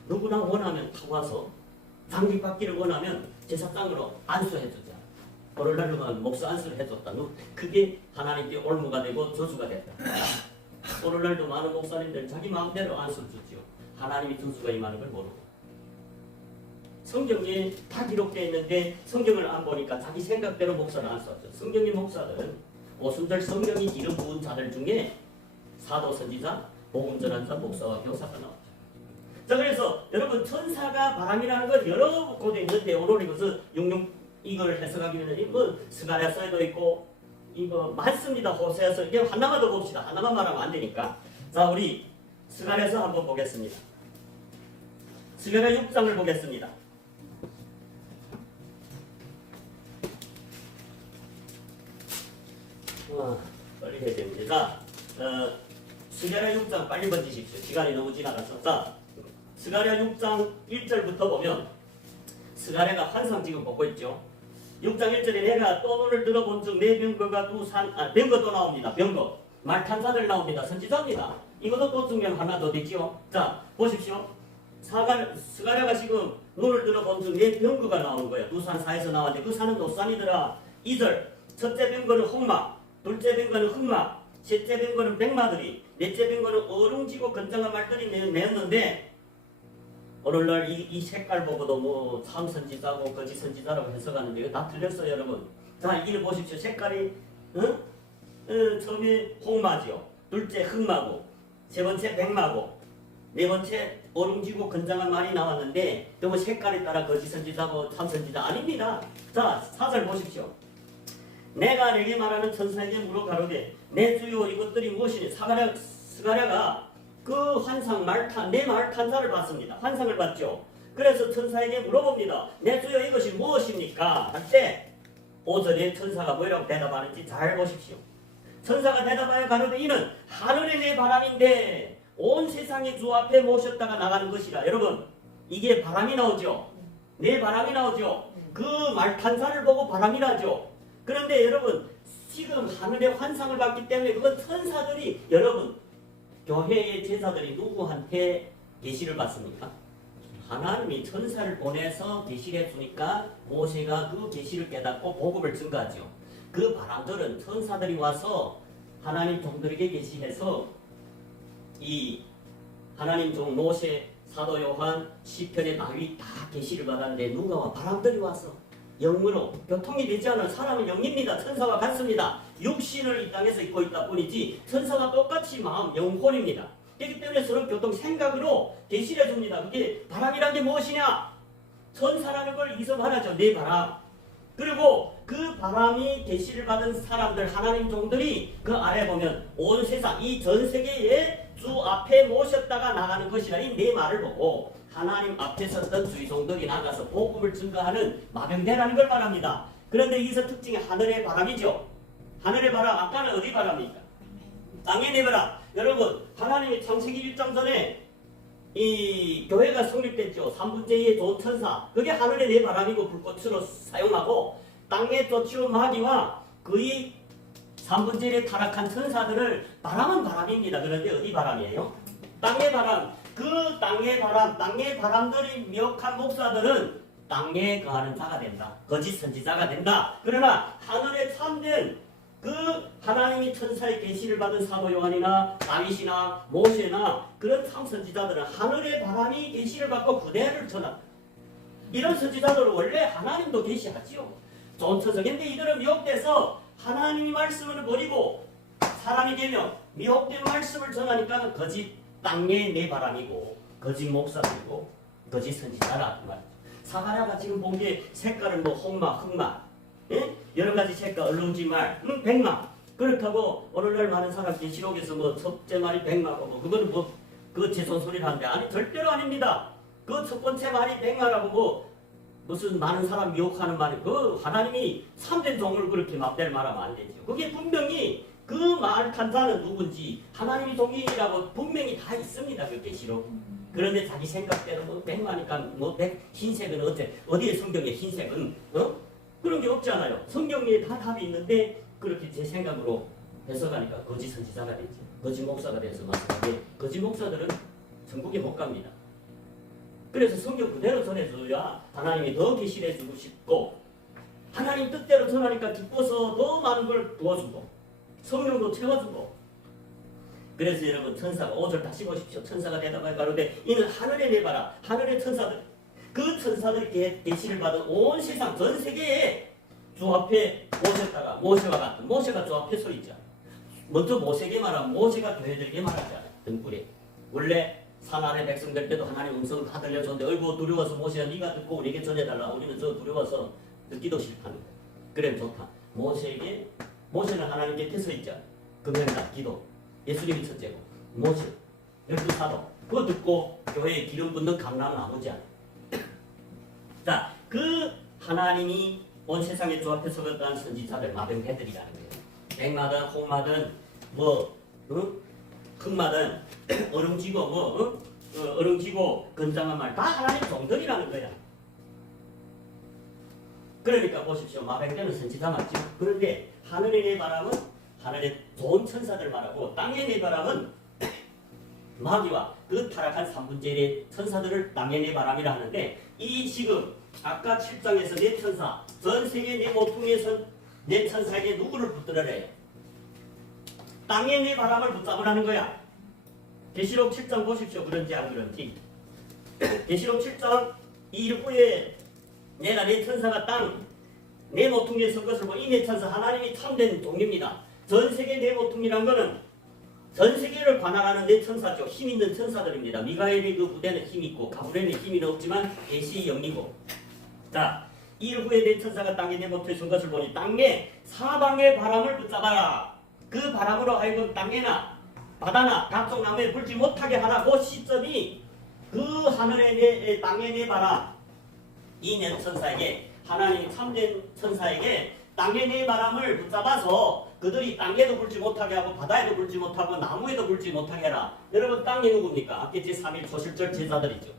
누구나 원하면 타와서 당직받기를 원하면 제사장으로 안수해주자. 오늘날로만 목사 안수를 해줬다. 그게 하나님께 올무가 되고 저주가 됐다. 오늘날도 많은 목사님들 자기 마음대로 안수를 주지요. 하나님이 저주가 임하는 걸 모르고. 성경에 다 기록되어 있는데 성경을 안 보니까 자기 생각대로 목사를 안 썼죠. 성경의 목사들은 오순절 성경이 이름 부은 자들 중에 사도, 선지자, 복음 전한 자, 목사와 교사가 나왔죠. 자, 그래서 여러분 천사가 바람이라는 건 여러 곳에 있는데 오늘 이것은 이걸 해석하기 위해서 뭐 스가랴서에도 있고 이거 많습니다. 호세아서 이게 하나만 더 봅시다. 하나만 말하면 안 되니까. 자, 우리 스가랴서 한번 보겠습니다. 스가랴 6장을 보겠습니다. 빨리 해야 됩니다. 스가랴 6장 빨리 번지십시오. 시간이 너무 지나가서. 자, 스가랴 6장 1절부터 보면 스가랴가 환상 지금 보고 있죠. 6장 1절에 내가 또 눈을 들어본 즉 내 병거가 병거 또 나옵니다. 병거. 말탄자들 나옵니다. 선지자입니다. 이것도 또 중요한 하나 더 됐죠. 자, 보십시오. 스가랴가 지금 눈을 들어본 즉 내 병거가 나오는 거예요. 두 산 사이에서 나왔는데 그 산은 노산이더라. 2절. 첫째 병거는 홍마, 둘째 병거는 흑마, 셋째 병거는 백마들이, 넷째 병거는 어룽지고 건장한 말들이 내었는데 오늘날 이 색깔 보고도 뭐 참선지자고 거짓선지자라고 해석하는데 이거 다 틀렸어요, 여러분. 자, 이를 보십시오. 색깔이 처음에 홍마죠. 둘째 흑마고, 세 번째 백마고, 네 번째 어룽지고 건장한 말이 나왔는데 너무 색깔에 따라 거짓선지자고 참선지자 아닙니다. 자, 4절 보십시오. 내가 내게 말하는 천사에게 물어 가로되 내 주요 이것들이 무엇이니? 스가랴가 그 환상 내 말탄자를 봤습니다. 환상을 봤죠. 그래서 천사에게 물어봅니다. 내 주여 이것이 무엇입니까? 할 때 5절에 천사가 뭐라고 대답하는지 잘 보십시오. 천사가 대답하여 가로되 이는 하늘의 내 바람인데 온 세상의 주 앞에 모셨다가 나가는 것이라. 여러분 이게 바람이 나오죠. 내 바람이 나오죠. 그 말탄자를 보고 바람이 나죠. 그런데 여러분 지금 하늘의 환상을 봤기 때문에 그건 천사들이 여러분 교회의 제자들이 누구한테 계시를 받습니까? 하나님이 천사를 보내서 계시를 해주니까 모세가 그 계시를 깨닫고 복음을 증가하죠. 그 바람들은 천사들이 와서 하나님 종들에게 계시해서 이 하나님 종 모세, 사도 요한, 시편의 다윗 다 계시를 받았는데 누가 와? 바람들이 와서 영으로 교통이 되지 않은 사람은 영입니다. 천사와 같습니다. 육신을 이 땅에서 입고 있다 뿐이지 천사와 똑같이 마음, 영혼입니다. 그렇기 때문에 서로 교통 생각으로 계시를 해줍니다. 그게 바람이란 게 무엇이냐? 천사라는 걸 이성하죠. 내 바람. 그리고 그 바람이 계시를 받은 사람들, 하나님 종들이 그 아래 보면 온 세상, 이 전 세계에 주 앞에 모셨다가 나가는 것이라 이 내 말을 보고 하나님 앞에 섰던 주의종들이 나가서 복음을 증거하는 마병대라는 걸 말합니다. 그런데 여기서 특징이 하늘의 바람이죠. 하늘의 바람, 아까는 어디 바람입니까? 땅의 내바람. 여러분, 하나님이 창세기 1장 전에 이 교회가 성립됐죠. 3분의 2의 조천사. 그게 하늘의 내바람이고 불꽃으로 사용하고 땅에 쫓아온 마귀와 그의 3분의 1의 타락한 천사들을 바람은 바람입니다. 그런데 어디 바람이에요? 땅의 바람. 그 땅의 바람, 땅의 바람들이 미혹한 목사들은 땅에 거하는 자가 된다. 거짓 선지자가 된다. 그러나 하늘에 참된 그 하나님이 천사의 계시를 받은 사도 요한이나 다윗이나 모세나 그런 참 선지자들은 하늘의 바람이 계시를 받고 구대를 전한다. 이런 선지자들은 원래 하나님도 계시하지요. 좋은 천사인데 이들은 미혹돼서 하나님의 말씀을 버리고 사람이 되면 미혹된 말씀을 전하니까 거짓 땅의 내 바람이고 거짓 목사들이고 거짓 선지자라 그 말이죠. 사하라가 지금 본 게 색깔은 뭐 홍마, 흑마, 예? 여러 가지 색깔, 얼룩지말, 백마. 그렇다고 오늘날 많은 사람 계시록에서 뭐 첫째 말이 백마고 뭐 그거는 뭐 그 제손소리를 하는데 아니 절대로 아닙니다. 그 첫 번째 말이 백마라고 뭐 무슨 많은 사람 미혹하는 말이 그 하나님이 참된 종을 그렇게 맘대로 말하면 안 되죠. 그게 분명히 그 말 한 자는 누군지 하나님이 동일이라고 분명히 다 있습니다. 그 계시록. 그런데 자기 생각대로 뭐 백마니까 뭐 흰색은 어디에 성경에 흰색은 그런 게 없잖아요. 성경에 다 답이 있는데 그렇게 제 생각으로 해석하니까 거짓 선지자가 되죠. 거짓 목사가 돼서 말씀하는데 거짓 목사들은 천국에 못 갑니다. 그래서 성경 그대로 전해줘야 하나님이 더 계시해주고 싶고 하나님 뜻대로 전하니까 기뻐서 더 많은 걸 도와주고 성령도 채워주고 그래서 여러분 천사가 5절 다시 보십시오. 천사가 대답하여 가로되 이는 하늘에 내봐라. 하늘의 천사들 그 천사들께 계시를 받은 온 세상 전 세계에 주 앞에 모셨다가 모세와 같은 모세가 주 앞에 서 있잖아. 먼저 모세에게 말하면 모세가 교회들에게 말하잖아요. 등불에 원래 산 아래 백성들 때도 하나님 음성을 다 들려줬는데 어이구 두려워서 모세야 네가 듣고 우리에게 전해달라. 우리는 저 두려워서 듣기도 싫다는 거야. 그래 좋다. 모세는 하나님 곁에 서 있잖아. 금연다 기도 예수님이 첫째고 모세 열두 사도 그거 듣고 교회에 기름 붓는 감람은 아무지 않아. 자, 그 하나님이 온 세상에 주 앞에 서겠다는 선지자들 마병해들이라는 거예요. 백마든 홍마든 흑마든 어릉지고 어릉지고 건장한 말 다 하나님 종들이라는 거야. 그러니까 보십시오. 마병되는 선지자 맞죠? 그런데 하늘의 네 바람은 하늘의 좋은 천사들 말하고 땅의 네 바람은 마귀와 그 타락한 삼분제의 천사들을 땅의 네 바람이라 하는데 이 지금 아까 7장에서 네 천사 전 세계 네 모퉁이에서 네 천사에게 누구를 붙들어래? 땅의 네 바람을 붙잡으라는 거야. 계시록 7장 보십시오. 그런지 안 그런지. 계시록 7장 2일 후에 내가 네 천사가 땅 네 모퉁이에 선 것을 보고 이 네 천사 하나님이 참된 종입니다. 전 세계 네 모퉁이란 거는 전 세계를 관할하는 네 천사죠. 힘 있는 천사들입니다. 미가엘이 그 부대는 힘 있고 가브리엘의 힘이 없지만 계시의 영이고. 자, 이일 후에 네 천사가 땅에 네 모퉁이에 선 것을 보니 땅에 사방의 바람을 붙잡아라. 그 바람으로 하여금 땅에나 바다나 각종 나무에 불지 못하게 하라. 그 시점이 그 하늘의 땅의 네 바람 이 네 천사에게 하나님이 참된 천사에게 땅의 네 바람을 붙잡아서 그들이 땅에도 불지 못하게 하고 바다에도 불지 못하고 나무에도 불지 못하게 해라. 여러분 땅이 누굽니까? 아까 제3일 초실절 제자들이죠.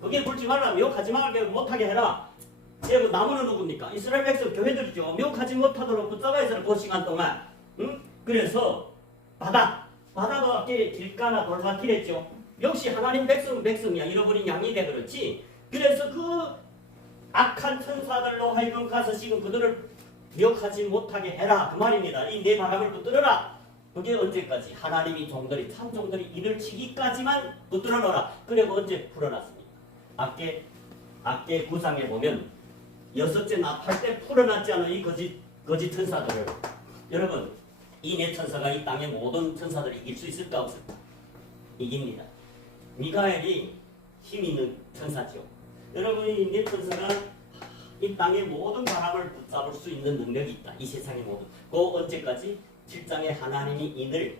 거기에 불지 말라. 미혹하지 말게 못하게 해라. 여러분 나무는 누굽니까? 이스라엘 백성 교회들이죠. 미혹하지 못하도록 붙잡아 있어라. 그 시간 동안. 그래서 바다도 아까 길가나 돌마길했죠. 역시 하나님 백성이야. 잃어버린 양이 돼 그렇지. 그래서 그 악한 천사들로 하여금 가서 지금 그들을 미혹하지 못하게 해라 그 말입니다. 이 네 바람을 붙들어라. 그게 언제까지? 하나님이 종들이 참 종들이 이를 치기까지만 붙들어 놓으라. 그리고 언제 풀어놨습니까? 악계 9장에 보면 여섯째 납할 때 풀어놨지 않아 이 거짓 천사들을. 여러분 이 네 천사가 이 땅의 모든 천사들을 이길 수 있을까 없을까? 이깁니다. 미가엘이 힘 있는 천사죠. 여러분이 이 네 천사가 이 땅의 모든 바람을 붙잡을 수 있는 능력이 있다. 이 세상의 모든. 그 언제까지? 7장에 하나님이 인을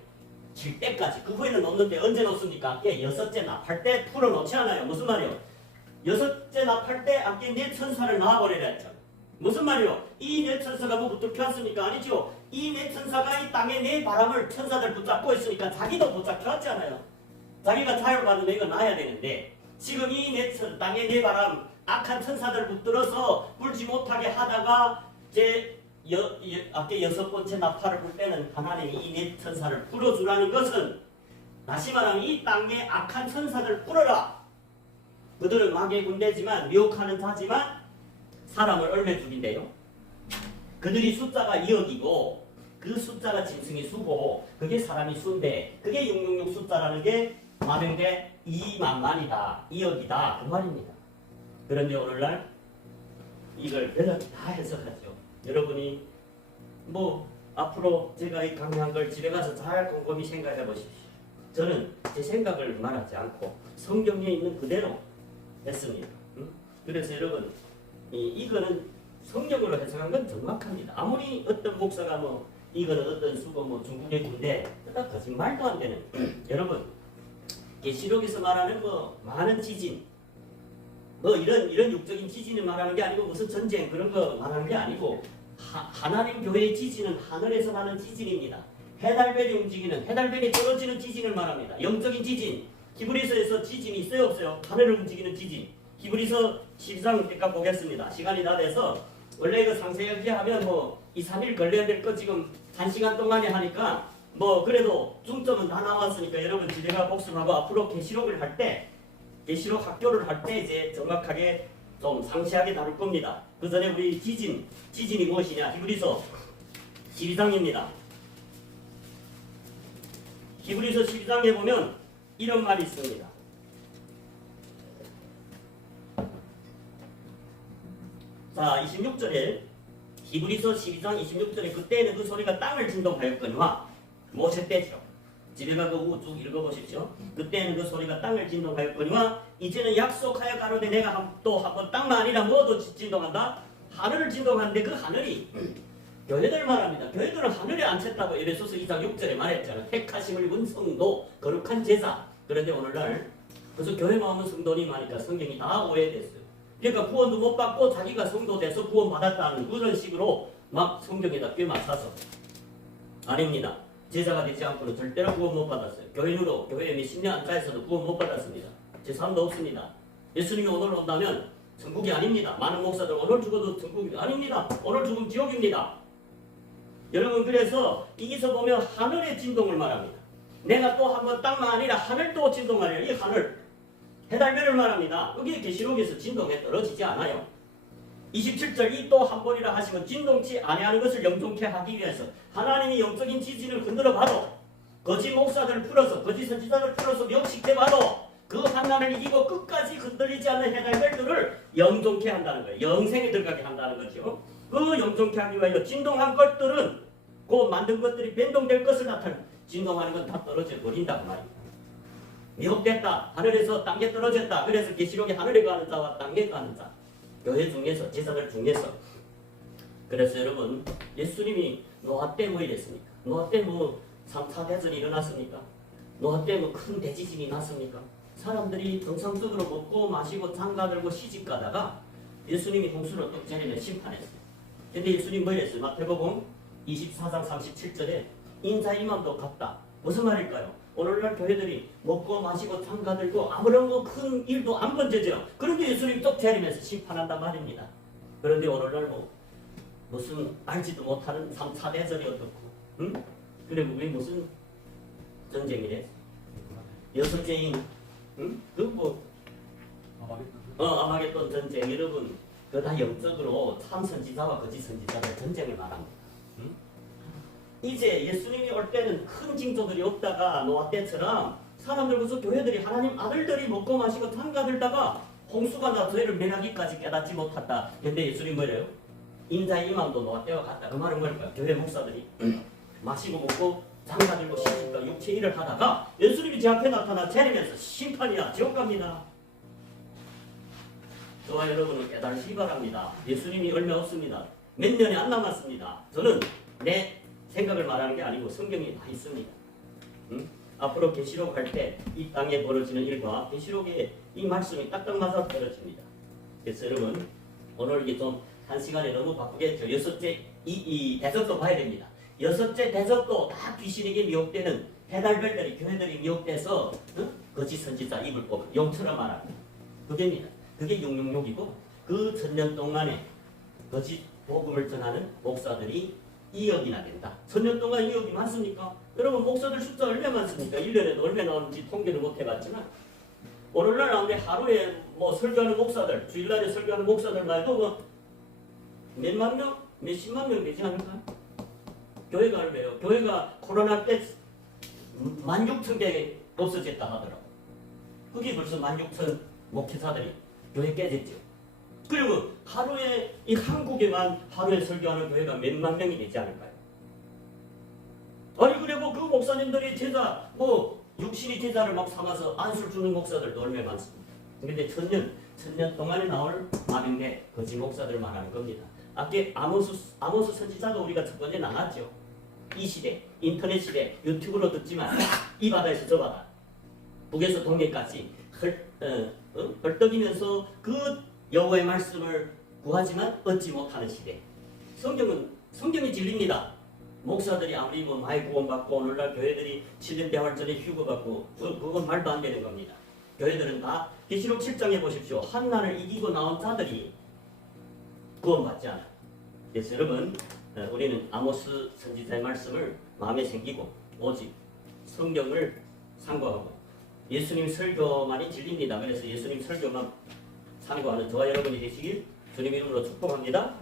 칠 때까지. 그 후에는 놓는데 언제 놓습니까? 여섯째 납할 때 풀어놓지 않아요. 무슨 말이요? 여섯째 납할 때 아까 네 천사를 놔버리라 했죠. 무슨 말이요? 이 네 천사가 뭐 붙들혀 왔습니까? 아니죠. 이 네 천사가 이 땅에 네 바람을 천사들 붙잡고 있으니까 자기도 붙잡혀 왔잖아요. 자기가 자유받으면 이거 놔야 되는데 지금 이 네 땅에 네 바람 악한 천사들 붙들어서 불지 못하게 하다가 아까 여섯 번째 나팔을 불 때는 하나님이 이 네 천사를 풀어주라는 것은 다시 말하면 이 땅에 악한 천사들 풀어라. 그들은 마귀의 군대지만 미혹하는 자지만 사람을 얼매 죽인대요. 그들이 숫자가 2억이고 그 숫자가 짐승이 수고 그게 사람이 수인데 그게 666 숫자라는 게 만병대 2만만이다. 2억이다. 그 말입니다. 그런데 오늘날 이걸 별로 다 해석하죠. 여러분이 뭐 앞으로 제가 이 강의한 걸 집에 가서 잘 곰곰이 생각해 보십시오. 저는 제 생각을 말하지 않고 성경에 있는 그대로 했습니다. 그래서 여러분 이거는 성경으로 해석한 건 정확합니다. 아무리 어떤 목사가 뭐 이거는 어떤 수고 뭐 중국의 군대 그다 거짓말도 안 되는 여러분 계시록에서 말하는 뭐 많은 지진 뭐 이런 육적인 지진을 말하는 게 아니고 무슨 전쟁 그런 거 말하는 게 아니고 하나님 교회의 지진은 하늘에서 나는 지진입니다. 해달별이 움직이는 해달별이 떨어지는 지진을 말합니다. 영적인 지진 히브리서에서 지진이 있어요 없어요? 하늘을 움직이는 지진 히브리서 12장 잠깐 보겠습니다. 시간이 다 돼서 원래 이거 상세하게 하면 뭐 2, 3일 걸려야 될 거 지금 1시간 동안에 하니까 뭐 그래도 중점은 다 나왔으니까 여러분 집에가 복습하고 앞으로 계시록을 할 때 계시록 학교를 할 때 이제 정확하게 좀 상세하게 다룰 겁니다. 그 전에 우리 지진이 무엇이냐? 히브리서 12장입니다. 히브리서 12장에 보면 이런 말이 있습니다. 자, 26절에 히브리서 12장 26절에 그때는 그 소리가 땅을 진동하였거니와 모세 때죠. 집에 가고 쭉 읽어보십시오. 그때는 그 소리가 땅을 진동하였거니와 이제는 약속하여 가로되 내가 또 한번 땅만 아니라 뭐도 진동한다. 하늘을 진동하는데 그 하늘이 교회들 말합니다. 교회들은 하늘에 앉혔다고 에베소서 2장 6절에 말했잖아요. 택하심을 입은 성도 거룩한 제사. 그런데 오늘날 그래서 교회 마음은 성도님하니까 성경이 다 오해됐어요. 그러니까 구원도 못 받고 자기가 성도 돼서 구원 받았다는 그런 식으로 막 성경에다 꿰맞춰서 아닙니다. 제자가 되지 않고는 절대로 구원 못 받았어요. 교인으로 교회에 몇십 년 앉아 있어도 구원 못 받았습니다. 제 삶도 없습니다. 예수님이 오늘 온다면 천국이 아닙니다. 많은 목사들 오늘 죽어도 천국이 아닙니다. 오늘 죽으면 지옥입니다. 여러분 그래서 여기서 보면 하늘의 진동을 말합니다. 내가 또 한번 땅만 아니라 하늘도 진동하려 이 하늘 해달별을 말합니다. 여기 계시록에서 진동에 떨어지지 않아요. 27절 이 또 한 번이라 하시면 진동치 아니하는 것을 영존케 하기 위해서 하나님이 영적인 지진을 흔들어 봐도 거짓 목사들을 풀어서 거짓 선지자를 풀어서 명식해 봐도 그 하나님을 이기고 끝까지 흔들리지 않는 해달별들을 영존케 한다는 거예요. 영생에 들어가게 한다는 거죠. 그 영존케 하기 위하여 진동한 것들은 그 만든 것들이 변동될 것을 나타내는 진동하는 건 다 떨어져 버린다고 말입니다. 미혹됐다. 하늘에서 땅에 떨어졌다. 그래서 계시록에 하늘에 가는 자와 땅에 가는 자. 교회 중에서 제자들 중에서 그래서 여러분 예수님이 노아 때 뭐 이랬습니까? 노아 때 뭐 3차 대전이 일어났습니까? 노아 때 뭐 큰 대지진이 났습니까? 사람들이 정상적으로 먹고 마시고 장가들고 시집가다가 예수님이 홍수로 떡 재리며 심판했어요. 근데 예수님 뭐 이랬어요? 마태복음 24장 37절에 인자 이맘도 같다. 무슨 말일까요? 오늘날 교회들이 먹고 마시고 장가들고 아무런 뭐 큰 일도 안 번져져요. 그런데 예수님이 떡 재리면서 심판한단 말입니다. 그런데 오늘날 뭐 무슨 알지도 못하는 3차 대전이 어떻고 응? 그리고 왜 무슨 전쟁이래? 여섯째인 응? 그 뭐 아마겟돈 전쟁 여러분 그거 다 영적으로 참 선지자와 거짓 선지자의 전쟁을 말합니다. 응? 이제 예수님이 올 때는 큰 징조들이 없다가 노아 때처럼 사람들 그래서 교회들이 하나님 아들들이 먹고 마시고 장가들다가 홍수가 나 죄를 면하기까지 깨닫지 못했다. 근데 예수님 뭐래요? 인자의 이맘도 노아 때와 같다. 그 말은 뭘까요? 교회 목사들이 마시고 먹고 장가들고 시집가 육체 일을 하다가 예수님이 제 앞에 나타나 재리면서 심판이야 지옥 갑니다. 저와 여러분은 깨달으시기 바랍니다. 예수님이 얼마 없습니다. 몇 년이 안 남았습니다. 저는 내 생각을 말하는 게 아니고 성경이 다 있습니다. 응? 앞으로 계시록 할 때 이 땅에 벌어지는 일과 계시록의 이 말씀이 딱딱 맞아 떨어집니다. 그래서 여러분 오늘 이게 좀 한 시간에 너무 바쁘겠죠. 여섯째 이 대적도 봐야 됩니다. 여섯째 대적도 다 귀신에게 미혹되는 해달별들이 교회들이 미혹돼서 거짓 선지자 입을 뽑은 용처럼 말합니다. 그게입니다. 그게 666이고 그 천년 동안에 거짓 복음을 전하는 목사들이 2억이나 된다. 1000년 동안 2억이 많습니까? 여러분 목사들 숫자 얼마 많습니까? 1년에도 얼마 나오는지 통계를 못 해봤지만 오늘날 아무리 하루에 뭐 설교하는 목사들 주일날에 설교하는 목사들 말도 뭐 몇만 명? 몇십만 명 되지 않을까요? 교회가 얼마예요? 교회가 코로나 때 16,000개 없어졌다 하더라고. 그게 벌써 16,000 목회자들이 교회 깨졌죠. 그리고 하루에 이 한국에만 하루에 설교하는 교회가 몇만 명이 되지 않을까요? 아니 그리고 그 목사님들이 제자 뭐 육신이 제자를 막 삼아서 안술 주는 목사들도 얼마나 많습니다. 근데 천년 동안에 나올 마병대 거짓 목사들을 말하는 겁니다. 아까 아모스 선지자도 우리가 첫 번째 나갔죠. 이 시대, 인터넷 시대, 유튜브로 듣지만 이 바다에서 저 바다, 북에서 동해까지 헐떡이면서 그 여호와의 말씀을 구하지만 얻지 못하는 시대. 성경이 진리입니다. 목사들이 아무리 뭐 많이 구원받고 오늘날 교회들이 7년 대활전에 휴거받고 그건 말도 안 되는 겁니다. 교회들은 다 계시록 7장에 보십시오. 한나를 이기고 나온 자들이 구원받지 않아요. 그래서 여러분 우리는 아모스 선지자의 말씀을 마음에 새기고 오직 성경을 상고하고 예수님 설교만이 진리입니다. 그래서 예수님 설교만 상고하는 저와 여러분이 되시길 주님 이름으로 축복합니다.